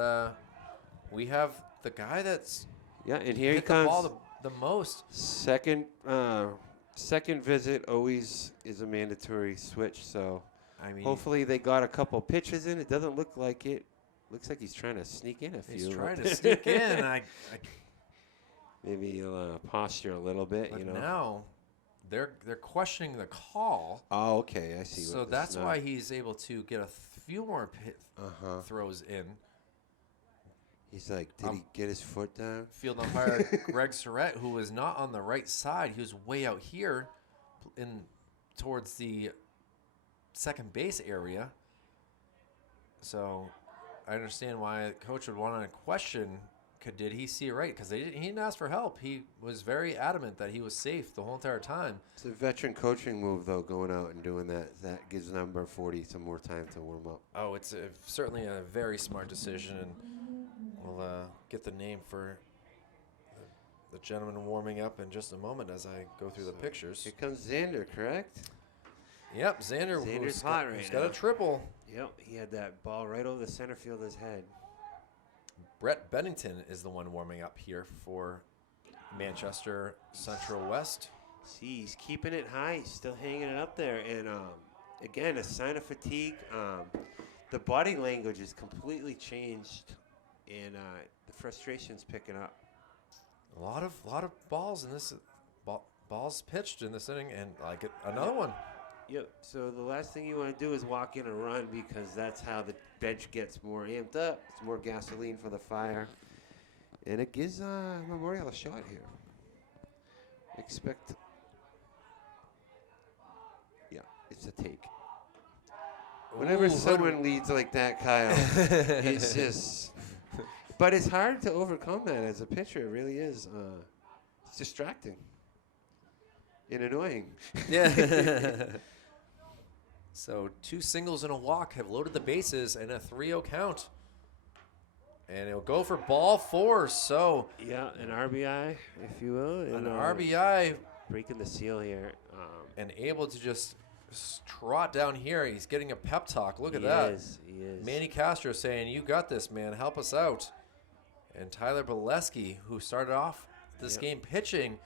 we have the guy that's Yeah, and here he hit the comes. ball the most. Second visit always is a mandatory switch, so I mean, hopefully they got a couple pitches in. It doesn't look like it. Looks like he's trying to sneak in a few. he's trying to sneak in. Maybe he'll posture a little bit, But you know. now they're questioning the call. Oh, okay, I see. So what that's this is why now. he's able to get a few more throws in. He's like, did he get his foot down? Field umpire Greg Surratt, who was not on the right side, he was way out here in towards the second base area. So I understand why coach would want to question, did he see it right? Because he didn't ask for help. He was very adamant that he was safe the whole entire time. It's a veteran coaching move, though, going out and doing that. That gives number 40 some more time to warm up. Oh, it's certainly a very smart decision, and we'll get the name for the gentleman warming up in just a moment as I go through the pictures. Here comes Xander, correct? Yep, Xander. Xander's hot right He's now. got a triple. Yep, he had that ball right over the center fielder's head. Brett Bennington is the one warming up here for Manchester Central West. See, he's keeping it high. He's still hanging it up there. And, again, a sign of fatigue. The body language is completely changed, and the frustration's picking up. A lot of balls in this balls pitched in this inning, and another one. Yep. So the last thing you want to do is walk in and run, because that's how the bench gets more amped up. It's more gasoline for the fire, and it gives Memorial a shot here. Expect. Yeah, it's a take. Whenever Ooh, someone leads like that, Kyle, it's just. But it's hard to overcome that as a pitcher. It really is. It's distracting and annoying. Yeah. So 2 singles and a walk have loaded the bases and a 3-0 count. And it'll go for ball 4. So Yeah, an RBI, if you will. an and, RBI breaking the seal here. and able to just trot down here. He's getting a pep talk. Look at He that. is. Manny Castro saying, "You got this, man. Help us out." And Tyler Bileski, who started off this game pitching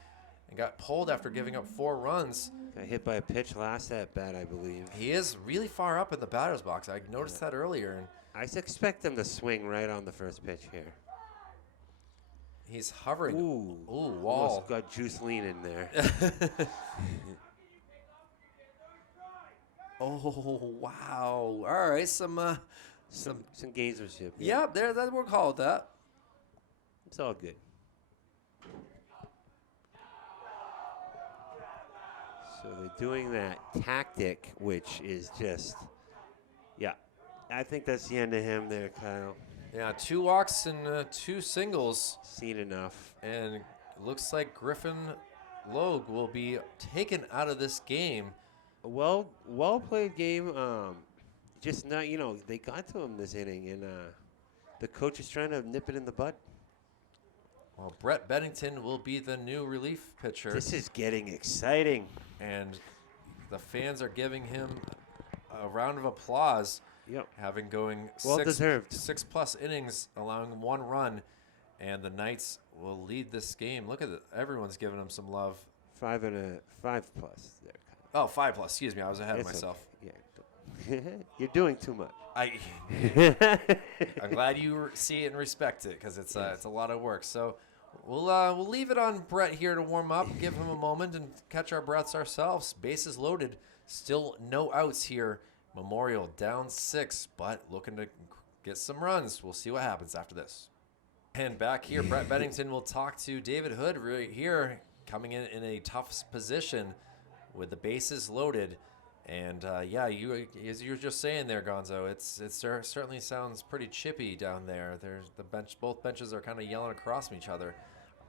and got pulled after giving up 4 runs. Got hit by a pitch last at bat, I believe. He is really far up in the batter's box. I noticed that earlier. And I expect him to swing right on the first pitch here. he's hovering. Ooh, wall. almost got Juice Lean in there. Oh, wow. All right, some some gamesmanship. yeah, there that we'll call it that. It's all good. So they're doing that tactic, which is just, yeah. I think that's the end of him there, Kyle. Yeah, 2 walks and 2 singles. Seen enough. And looks like Griffin Logue will be taken out of this game. A well played game. Just not, they got to him this inning, and the coach is trying to nip it in the bud. Well, Brett Bennington will be the new relief pitcher. This is getting exciting. And the fans are giving him a round of applause. Yep. Having going Well deserved. 6+ innings, allowing 1 run. And the Knights will lead this game. Look at it. Everyone's giving him some love. 5 plus there. Oh, 5+. Excuse me. I was ahead of It's myself. okay. Yeah. You're doing too much. I'm glad you see it and respect it, because it's a lot of work. So we'll leave it on Brett here to warm up, give him a moment, and catch our breaths ourselves. Bases loaded, still no outs here. Memorial down 6, but looking to get some runs. We'll see what happens after this. And back here, Brett Bennington will talk to David Hood right here, coming in a tough position with the bases loaded. And as you were just saying there, Gonzo, it certainly sounds pretty chippy down there. There's both benches are kind of yelling across from each other.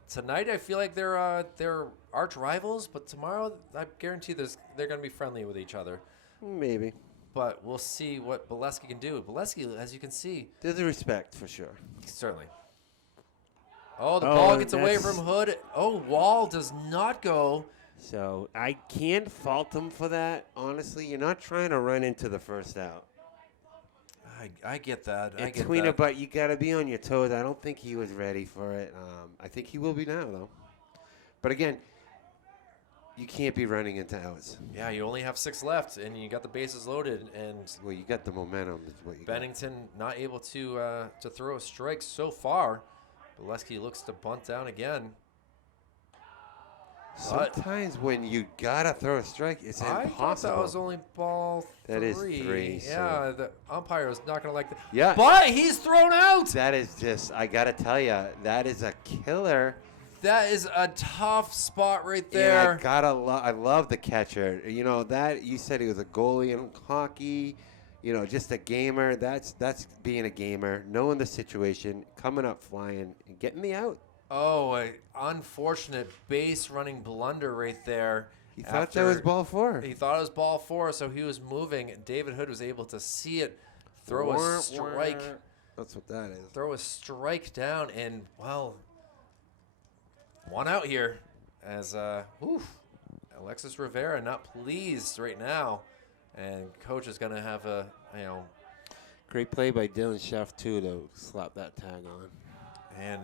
Tonight, I feel like they're arch rivals, but tomorrow, I guarantee they're going to be friendly with each other. Maybe. but we'll see what Bolesky can do. Bolesky, as you can see, There's a respect for sure. certainly. Oh, the Oh, ball gets away that's- from Hood. Oh, Wall does not go. So I can't fault him for that. Honestly, you're not trying to run into the first out. I get that. I It's get Tweener, that. but you got to be on your toes. I don't think he was ready for it. I think he will be now, though. But again, you can't be running into outs. Yeah, you only have 6 left, and you got the bases loaded, and Well, you got the momentum. Is what you got. Bennington not able to throw a strike so far. Bolesky looks to bunt down again. But Sometimes when you gotta throw a strike, it's I thought impossible. that was only ball 3. That is 3, so- Yeah, the umpire was not going to like that. Yeah. But he's thrown out. That is just, I gotta tell you, that is a killer. That is a tough spot right Yeah, there. I love the catcher. You know that you said he was a goalie in hockey. You know, just a gamer. That's being a gamer, knowing the situation, coming up flying, and getting the out. Oh, an unfortunate base running blunder right there. He thought that was after- ball 4. He thought it was ball 4, so he was moving. David Hood was able to see it, throw a strike. That's what that is. Throw a strike down, and, well, one out here as Alexis Rivera not pleased right now. And coach is going to have a, Great play by Dylan Sheff, too, to slap that tag on. and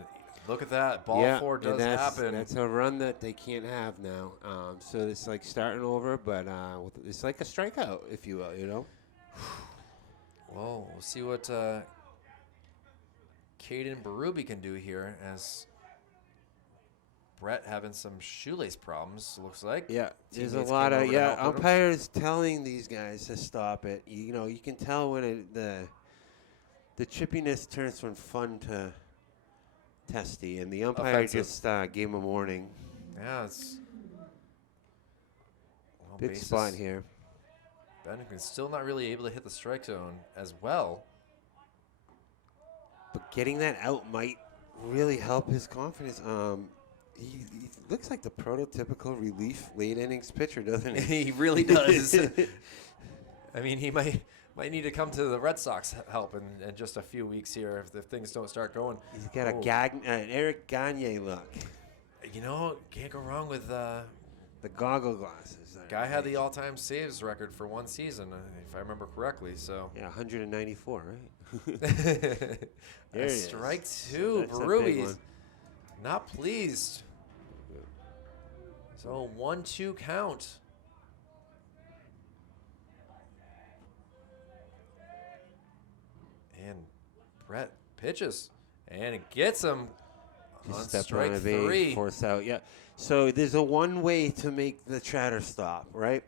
look at that. Ball 4 and does happen. That's a run that they can't have now. So it's like starting over, but it's like a strikeout, if you will, you know? Well, we'll see what Caden Berube can do here as Brett having some shoelace problems, looks like. Yeah, there's a Teammates lot came of over to help with him. umpires telling these guys to stop it. You know, you can tell when the chippiness turns from fun to testy, and the umpire Offensive. just gave him a warning. Yeah, it's well, Big bases. spot here. Bennington's still not really able to hit the strike zone as well. But getting that out might really help his confidence. He looks like the prototypical relief late innings pitcher, doesn't he? He really does. I mean, he might need to come to the Red Sox help in just a few weeks here if things don't start going. He's got Oh. an Eric Gagne look. You know, can't go wrong with The goggle glasses. guy had the all-time saves record for one season, if I remember correctly. So Yeah, 194, right? There There it is. strike So 2. that's a big Berube's one. not pleased. So 1-2 count. And Brett pitches and it gets him on Just step strike on a base, 3. force out. Yeah. So there's a one way to make the chatter stop, right?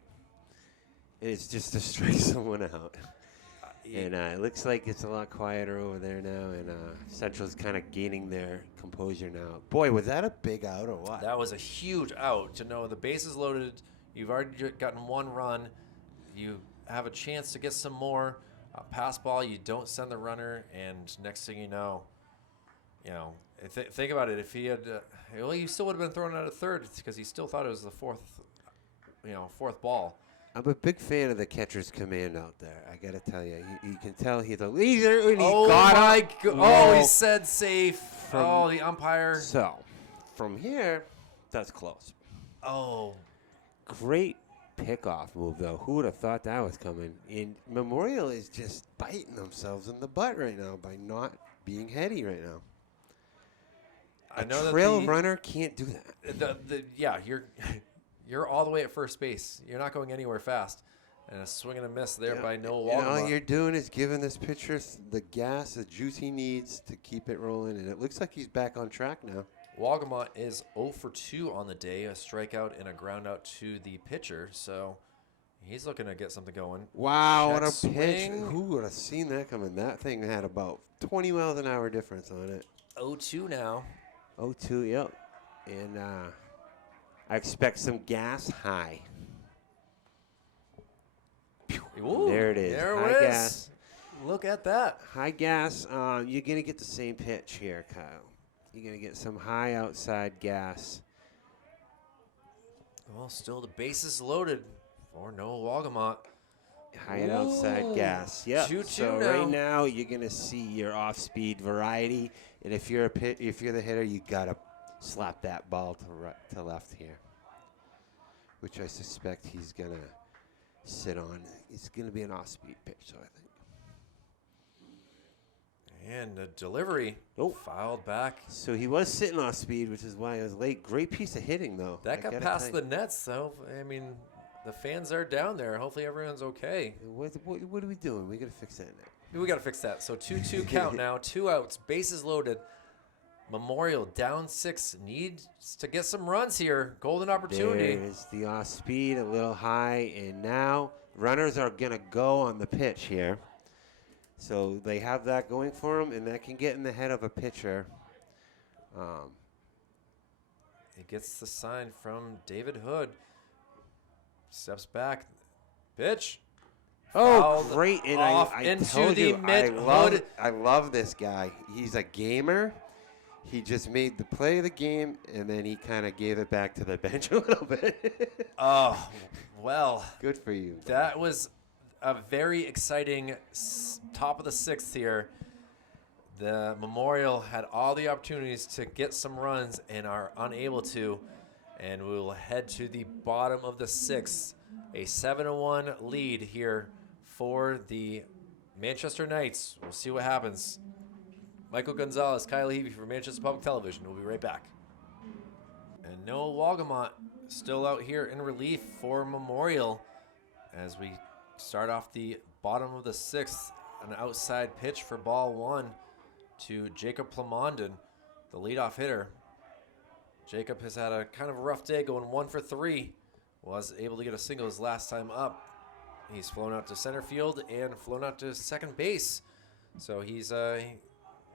And it's just to strike someone out. And it looks like it's a lot quieter over there now, and Central's kind of gaining their composure now. Boy, was that a big out or what? That was a huge out to know the base is loaded. You've already gotten 1 run. You have a chance to get some more. Pass ball, you don't send the runner, and next thing you know, think about it. If he had, he still would have been thrown out at third because he still thought it was the fourth ball. I'm a big fan of the catcher's command out there. I got to tell you. You can tell he's a leader, and he Oh got my up. God! Whoa. Oh, he said safe. From- The umpire. So, from here, that's close. Oh, Great pickoff move, though. Who would have thought that was coming? And Memorial is just biting themselves in the butt right now by not being heady right now. I know that Trail the- runner can't do that. You're all the way at first base. You're not going anywhere fast. And a swing and a miss there by Noah And all Waldemar. you're doing is giving this pitcher the gas, the juice he needs to keep it rolling. And it looks like he's back on track now. Walgamot is 0 for 2 on the day, a strikeout and a ground out to the pitcher. So he's looking to get something going. Wow, what a Check pitch. swing. Who would have seen that coming? That thing had about 20 miles an hour difference on it. 0-2 now. 0-2, yep. And I expect some gas high. Ooh, There it is. There High it is. gas. Look at that. High gas, you're going to get the same pitch here, Kyle. You're going to get some high outside gas. Well, still the bases loaded for Noah Walgamot. high and outside gas. Yep. 2-2 so now. right now you're gonna see your off-speed variety, and if you're the hitter, you gotta slap that ball to left here, which I suspect he's gonna sit on. It's gonna be an off-speed pitch, so I think. And the delivery fouled back. So he was sitting off speed, which is why it was late. Great piece of hitting, though. That got past the nets, though. I mean, the fans are down there. Hopefully everyone's okay. What are we doing? We got to fix that now. We got to fix that. So 2-2 count now. 2 outs. Bases loaded. Memorial down 6. Needs to get some runs here. Golden opportunity. There is the off speed, a little high, and now runners are going to go on the pitch here. So they have that going for them, and that can get in the head of a pitcher. He gets the sign from David Hood. Steps back. Pitch. Oh, Fouled great. And off I into told the you, mid-hood. I love this guy. He's a gamer. He just made the play of the game, and then he kind of gave it back to the bench a little bit. Oh, well. Good for you. That was a very exciting top of the 6th here. The Memorial had all the opportunities to get some runs and are unable to. And we will head to the bottom of the 6th. A 7-1 lead here for the Manchester Knights. We'll see what happens. Michael Gonzalez, Kyle Levy for Manchester Public Television. We'll be right back. And Noah Walgamont still out here in relief for Memorial as we start off the bottom of the 6th. An outside pitch for ball 1 to Jacob Plamondon, the leadoff hitter. Jacob has had a kind of rough day, going 1 for 3. Was able to get a single his last time up. He's flown out to center field and flown out to second base. So he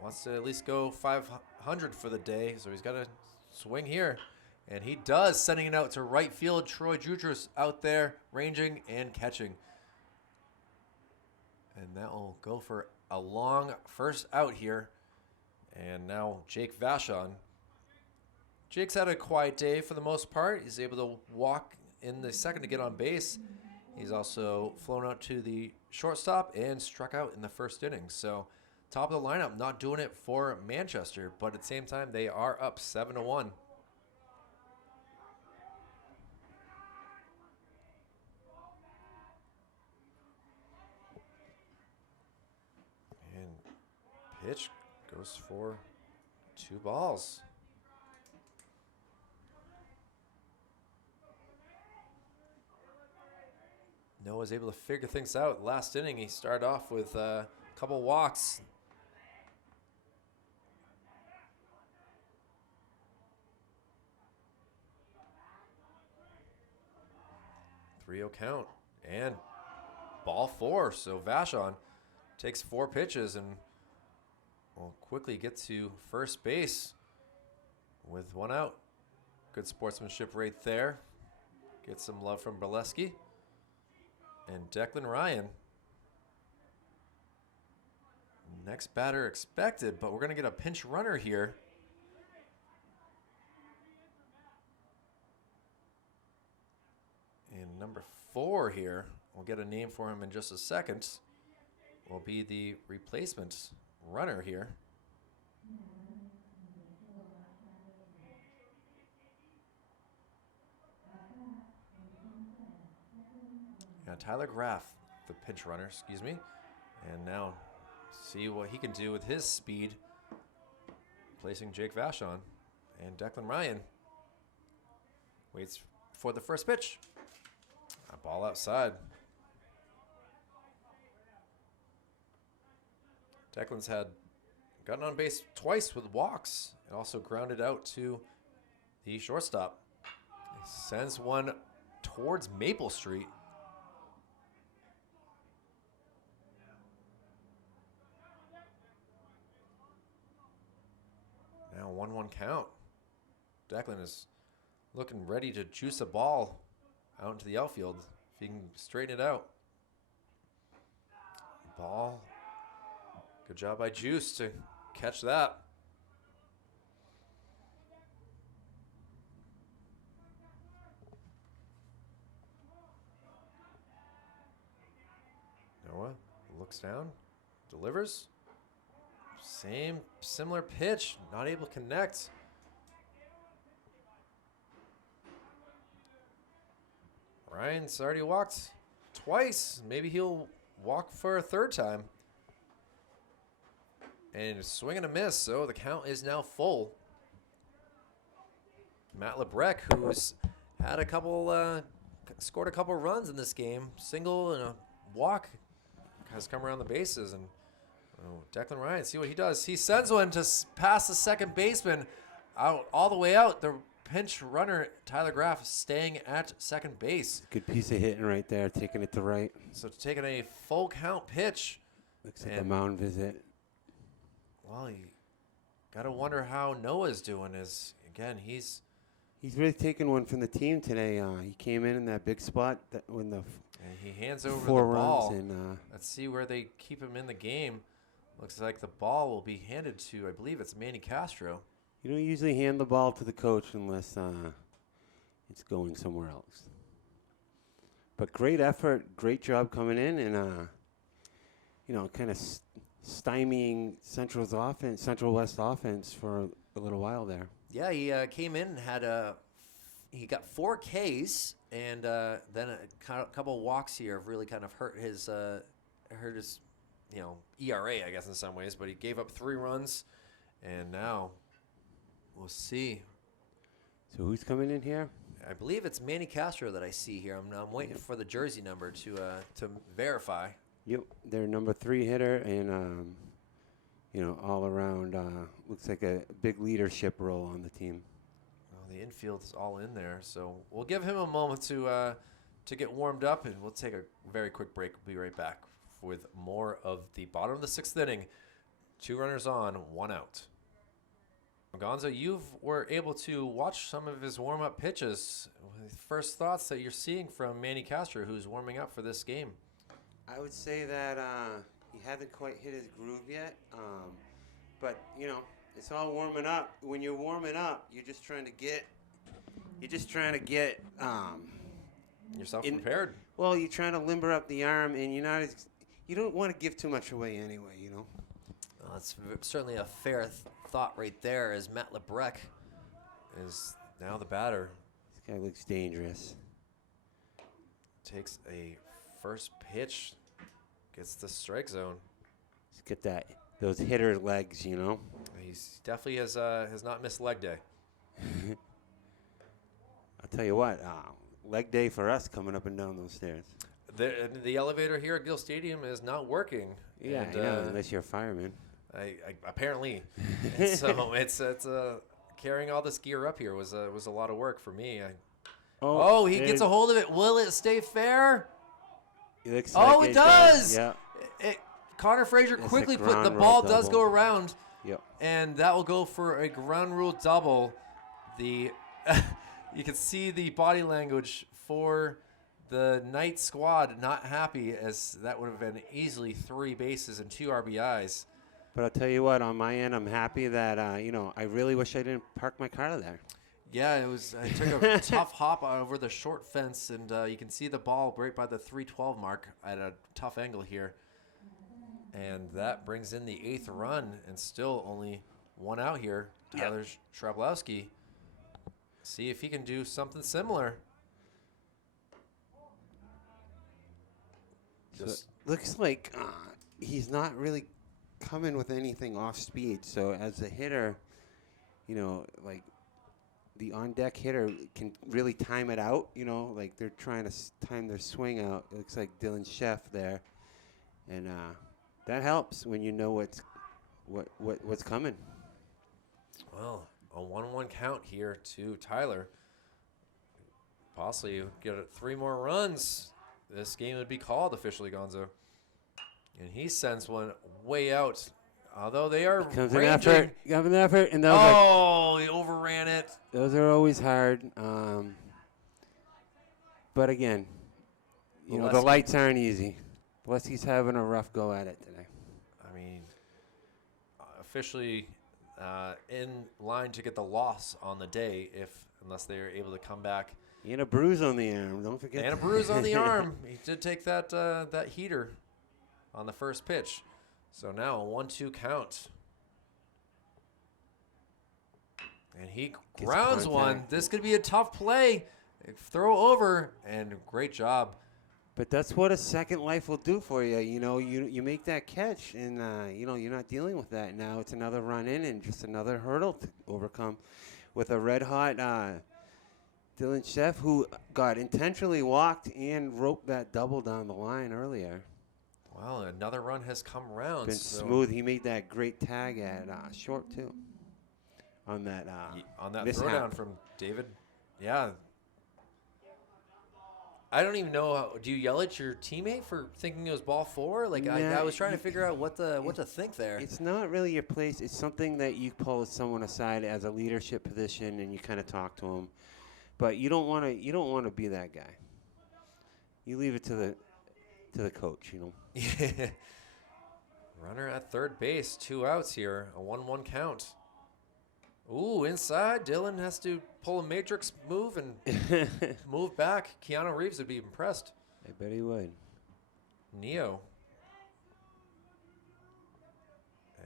wants to at least go 500 for the day. So he's got to swing here. And he does, sending it out to right field. Troy Jutras out there ranging and catching. And that will go for a long first out here. And now Jake Vachon. Jake's had a quiet day for the most part. He's able to walk in the second to get on base. He's also flown out to the shortstop and struck out in the first inning. So top of the lineup, not doing it for Manchester, but at the same time, they are up 7-1. And pitch goes for 2 balls. Noah's able to figure things out. Last inning, he started off with a couple walks. Three-oh count and ball 4. So Vachon takes 4 pitches and will quickly get to first base with 1 out. Good sportsmanship right there. Get some love from Berleski. And Declan Ryan. Next batter expected, but we're going to get a pinch runner here. And number 4 here, we'll get a name for him in just a second, will be the replacement runner here. Tyler Graff, the pinch runner, excuse me. And now see what he can do with his speed, placing Jake Vachon. And Declan Ryan waits for the first pitch. A ball outside. Declan's gotten on base twice with walks and also grounded out to the shortstop. He sends one towards Maple Street. Now 1-1 count. Declan is looking ready to juice a ball out into the outfield if he can straighten it out. Ball. Good job by Juice to catch that. Noah looks down, delivers. Similar pitch, not able to connect. Ryan's already walked twice. Maybe he'll walk for a third time. And a swing and a miss, so the count is now full. Matt Lebrec, who's had scored a couple runs in this game, single and a walk, has come around the bases. And Declan Ryan, see what he does. He sends one to past the second baseman, out all the way out. The pinch runner, Tyler Graff, staying at second base. Good piece of hitting right there, taking it to right. So taking a full count pitch. Looks like a mound visit. Well, you got to wonder how Noah's doing. He's really taking one from the team today. He came in that big spot when the and he hands over the four ball. runs. And let's see where they keep him in the game. Looks like the ball will be handed to, I believe it's Manny Castro. you don't usually hand the ball to the coach unless it's going somewhere else. But great effort, great job coming in, and kind of stymieing Central West offense for a little while there. Yeah, he came in and he got 4 Ks, and then a couple walks here have really kind of hurt his ERA, I guess, in some ways. But he gave up 3 runs, and now we'll see. So who's coming in here? I believe it's Manny Castro that I see here. I'm waiting for the jersey number to verify. Yep, their number 3 hitter, and all around looks like a big leadership role on the team. Well, the infield is all in there, so we'll give him a moment to get warmed up, and we'll take a very quick break. We'll be right back with more of the bottom of the 6th inning. 2 runners on, 1 out. Gonzo, you were able to watch some of his warm-up pitches. First thoughts that you're seeing from Manny Castro, who's warming up for this game? I would say that he hasn't quite hit his groove yet, but it's all warming up. When you're warming up, you're just trying to get Yourself prepared. Well, you're trying to limber up the arm, and you don't want to give too much away anyway. Well, that's certainly a fair thought right there, as Matt Lebrec is now the batter. This guy looks dangerous. Takes a first pitch, gets the strike zone. He's got those hitter legs, He's definitely has not missed leg day. I'll tell you what, leg day for us coming up and down those stairs. The elevator here at Gill Stadium is not working. Yeah, and, unless you're a fireman. I apparently. And so it's carrying all this gear up here was a lot of work for me. He gets a hold of it. Will it stay fair? It looks like it does. Yeah. Connor Fraser It's quickly a put the ground ball rule does double. go around. Yep. And that will go for a ground rule double. You can see the body language for the Knight squad not happy, as that would have been easily 3 bases and 2 RBIs. But I'll tell you what, on my end, I'm happy that, I really wish I didn't park my car there. Yeah, I took a tough hop over the short fence, and you can see the ball right by the 312 mark at a tough angle here. And that brings in the 8th run, and still only 1 out here. Tyler Schrablowski. See if he can do something similar. Just looks like he's not really coming with anything off speed. So as a hitter, like the on-deck hitter can really time it out. Like they're trying to time their swing out. It looks like Dylan Sheff there, and that helps when you know what's coming. Well, a 1-1 count here to Tyler. Possibly get 3 more runs. This game would be called officially, Gonzo. And he sends one way out. Although they are Comes ranging. an effort, and he overran it. those are always hard. But again, the lights aren't easy. Leski's having a rough go at it today. I mean, officially in line to get the loss on the day, unless they are able to come back. And a bruise on the arm. Don't forget. And a bruise on the arm. He did take that heater. on the first pitch. So now a 1-2 count. And he grounds one. This could be a tough play. Throw over, and great job. But that's what a second life will do for you. You know, you make that catch, and, you know, you're not dealing with that. Now it's another run in and just another hurdle to overcome with a red-hot Dylan Sheff, who got intentionally walked and roped that double down the line earlier. Well, another run has come around. Been smooth. He made that great tag at short, too, on that throwdown from David. Yeah. I don't even know. Do you yell at your teammate for thinking it was ball 4? Like, I was trying to figure out what to think there. It's not really your place. It's something that you pull someone aside as a leadership position, and you kind of talk to them. But you don't want to be that guy. You leave it to the coach, you know. Yeah. Runner at third base, 2 outs here, a 1-1 count. Ooh, inside. Dylan has to pull a matrix move and move back. Keanu Reeves would be impressed. I bet he would. Neo.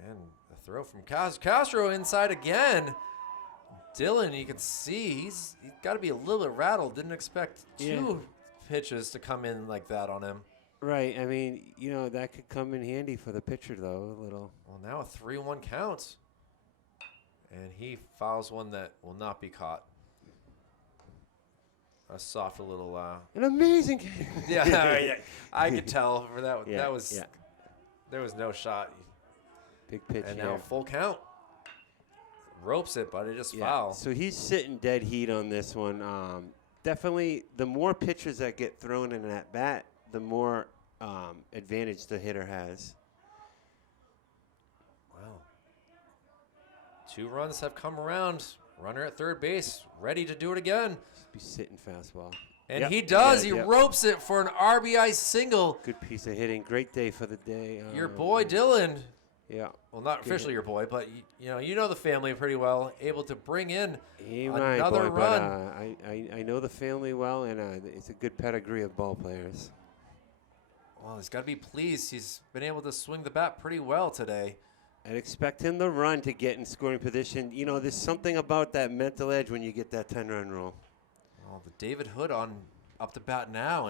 And a throw from Castro inside again. Dylan, you can see he's got to be a little bit rattled. Didn't expect 2 pitches to come in like that on him. Right. I mean, you know, that could come in handy for the pitcher, though, a little. Well, now a 3-1 count. And he fouls one that will not be caught. A soft little... An amazing... yeah, I could tell for that. Yeah, that was... Yeah. There was no shot. Big pitch. And now full count. Ropes it, but it just foul. So he's sitting dead heat on this one. Definitely, the more pitches that get thrown in at bat, the more advantage the hitter has. Wow. 2 runs have come around. Runner at third base, ready to do it again. Just be sitting fastball. And he does. He ropes it for an RBI single. Good piece of hitting. Great day for the day. Your boy Dylan. Yeah. Well, not officially your boy, but you know the family pretty well. Able to bring in another run. I know the family well, and it's a good pedigree of ball players. Well, he's got to be pleased. He's been able to swing the bat pretty well today. I'd expect him to run to get in scoring position. You know, there's something about that mental edge when you get that 10-run rule. Well, the David Hood on up to bat now,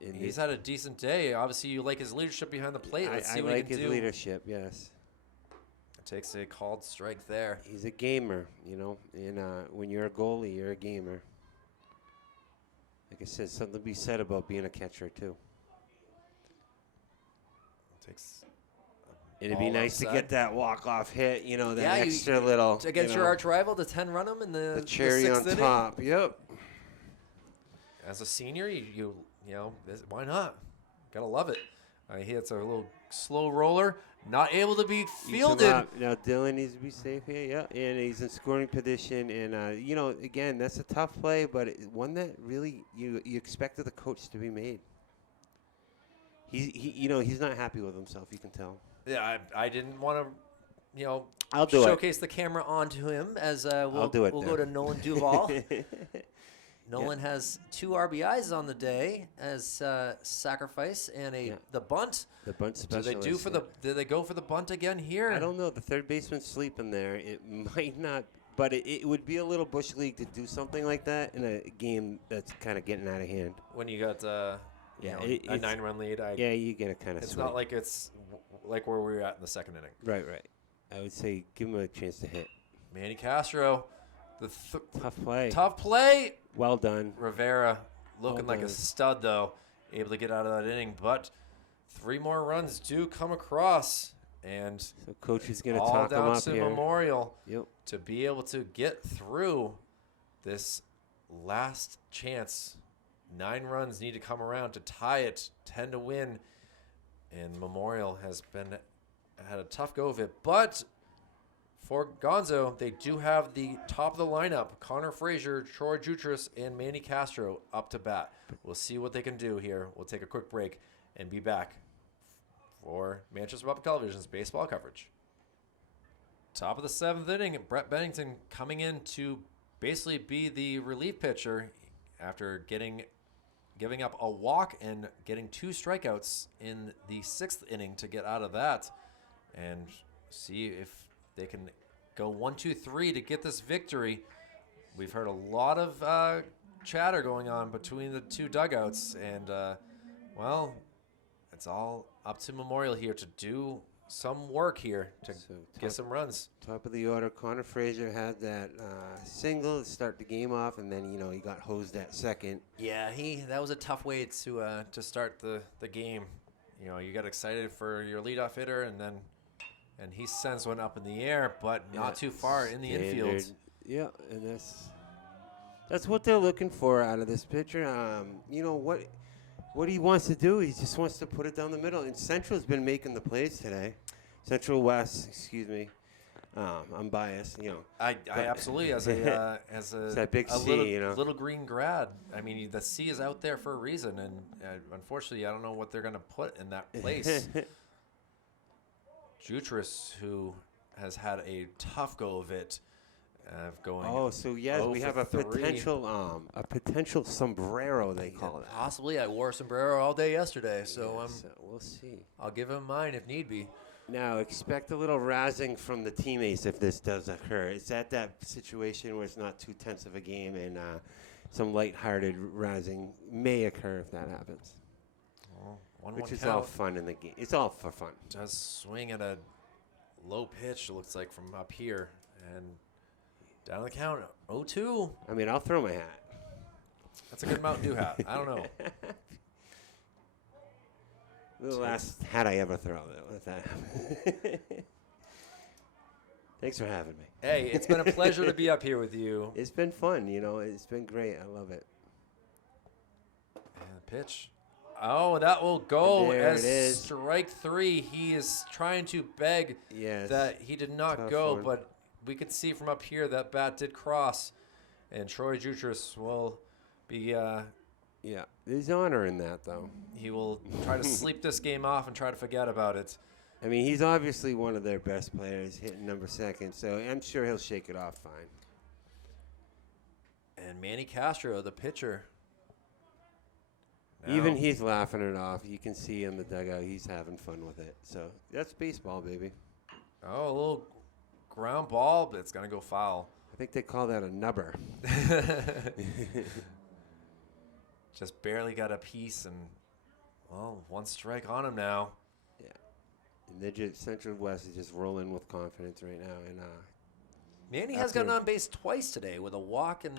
and he's had a decent day. Obviously, you like his leadership behind the plate. Let's see what he can do. I like his leadership, yes. Takes a called strike there. He's a gamer, you know, and when you're a goalie, you're a gamer. Like I said, something to be said about being a catcher, too. It'd be nice to get that walk-off hit, you know, that extra little. Against your arch rival to 10-run him in the cherry the on inning. top, yep. As a senior, you know, why not? Gotta love it. He hits a little slow roller, not able to be fielded. Now, Dylan needs to be safe here, yeah, and he's in scoring position. And, you know, again, that's a tough play, but one that really you expected the coach to be made. You know, he's not happy with himself. You can tell. Yeah, I didn't want to, you know, showcase the camera onto him as we'll we'll go to Nolan Duval. Nolan has 2 RBIs on the day as sacrifice and the bunt. The bunt specialist. Do they go for the bunt again here? I don't know. The third baseman's sleeping there. It might not, but it would be a little bush league to do something like that in a game that's kind of getting out of hand. When you got a 9-run lead. You get a kind of. It's not like it's like where we were at in the second inning. Right. I would say give him a chance to hit. Manny Castro, Tough play. Well done. Rivera looking like a stud though, able to get out of that inning, but 3 more runs do come across, and so coach is going to talk him up down to here. Memorial to be able to get through this last chance. 9 runs need to come around to tie it, 10 to win. And Memorial has had a tough go of it. But for Gonzo, they do have the top of the lineup. Connor Fraser, Troy Jutras, and Manny Castro up to bat. We'll see what they can do here. We'll take a quick break and be back for Manchester Public Television's baseball coverage. Top of the 7th inning, Brett Bennington coming in to basically be the relief pitcher after getting giving up a walk and getting 2 strikeouts in the 6th inning to get out of that and see if they can go 1, 2, 3 to get this victory. We've heard a lot of chatter going on between the 2 dugouts, and, well, it's all up to Memorial here to do some work here to get some runs. Top of the order, Connor Fraser had that single to start the game off, and then, he got hosed at second. Yeah, that was a tough way to start the game. You got excited for your leadoff hitter, and he sends one up in the air, but not too far in the infield. Yeah, and that's what they're looking for out of this pitcher. What he wants to do, he just wants to put it down the middle. And Central's been making the plays today. Central West, excuse me. I'm biased, I absolutely, as a that big C, little green grad. I mean, the C is out there for a reason, and unfortunately, I don't know what they're going to put in that place. Jutras, who has had a tough go of it, going. Oh, so yes, we have a potential sombrero, they call it. Possibly, I wore a sombrero all day yesterday, so we'll see. I'll give him mine if need be. Now, expect a little razzing from the teammates if this does occur. It's at that situation where it's not 2/10 of a game, and some lighthearted razzing may occur if that happens. Well, which is all fun in the game. It's all for fun. Does swing at a low pitch, it looks like, from up here, and down the count, 0-2. I mean, I'll throw my hat. That's a good Mountain Dew hat. I don't know. The last hat I ever throw, though, if that happens. Thanks for having me. Hey, it's been a pleasure to be up here with you. It's been fun, It's been great. I love it. And the pitch. Oh, that will go there as it is. strike 3. He is trying to beg that he did not Tough go, one. but we could see from up here that bat did cross, and Troy Jutras will be. Yeah, there's honor in that, though. He will try to sleep this game off and try to forget about it. I mean, he's obviously one of their best players, hitting number 2nd, so I'm sure he'll shake it off fine. And Manny Castro, the pitcher. Even he's laughing it off. You can see in the dugout he's having fun with it. So that's baseball, baby. Oh, a little ground ball, but it's going to go foul. I think they call that a nubber. Just barely got a piece, and, well, 1 strike on him now. Yeah. And Central West is just rolling with confidence right now. And Manny has gotten on base twice today with a walk and...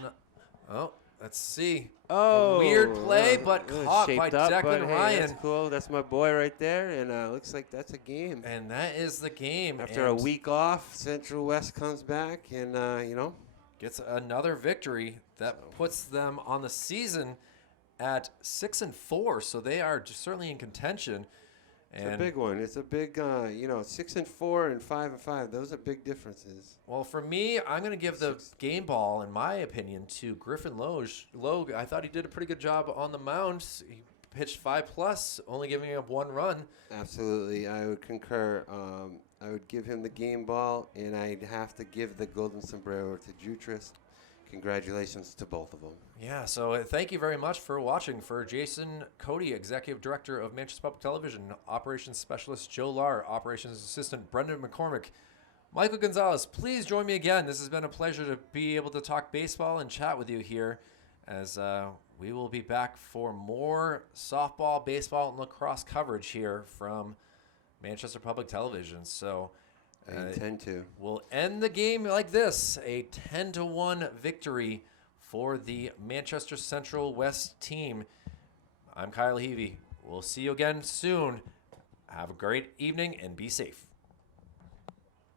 let's see. Oh, a weird play, but caught by Declan Ryan. That's cool. That's my boy right there, and looks like that's a game. And that is the game. After a week off, Central West comes back and, gets another victory that puts them on the season at 6-4. So they are certainly in contention. It's a big one. It's a big, 6-4 and 5-5. Those are big differences. Well, for me, I'm going to give the game ball, in my opinion, to Griffin Logue. I thought he did a pretty good job on the mound. He pitched 5+, only giving up 1 run. Absolutely. I would concur. I would give him the game ball, and I'd have to give the golden sombrero to Jutras. Congratulations to both of them. Yeah, so thank you very much for watching. For Jason Cody, Executive Director of Manchester Public Television, Operations Specialist Joe Lar, Operations Assistant Brendan McCormick, Michael Gonzalez, please join me again. This has been a pleasure to be able to talk baseball and chat with you here, as we will be back for more softball, baseball, and lacrosse coverage here from Manchester Public Television. So I intend to. We'll end the game like this, a 10-1 victory for the Manchester Central West team. I'm Kyle Heavey. We'll see you again soon. Have a great evening and be safe.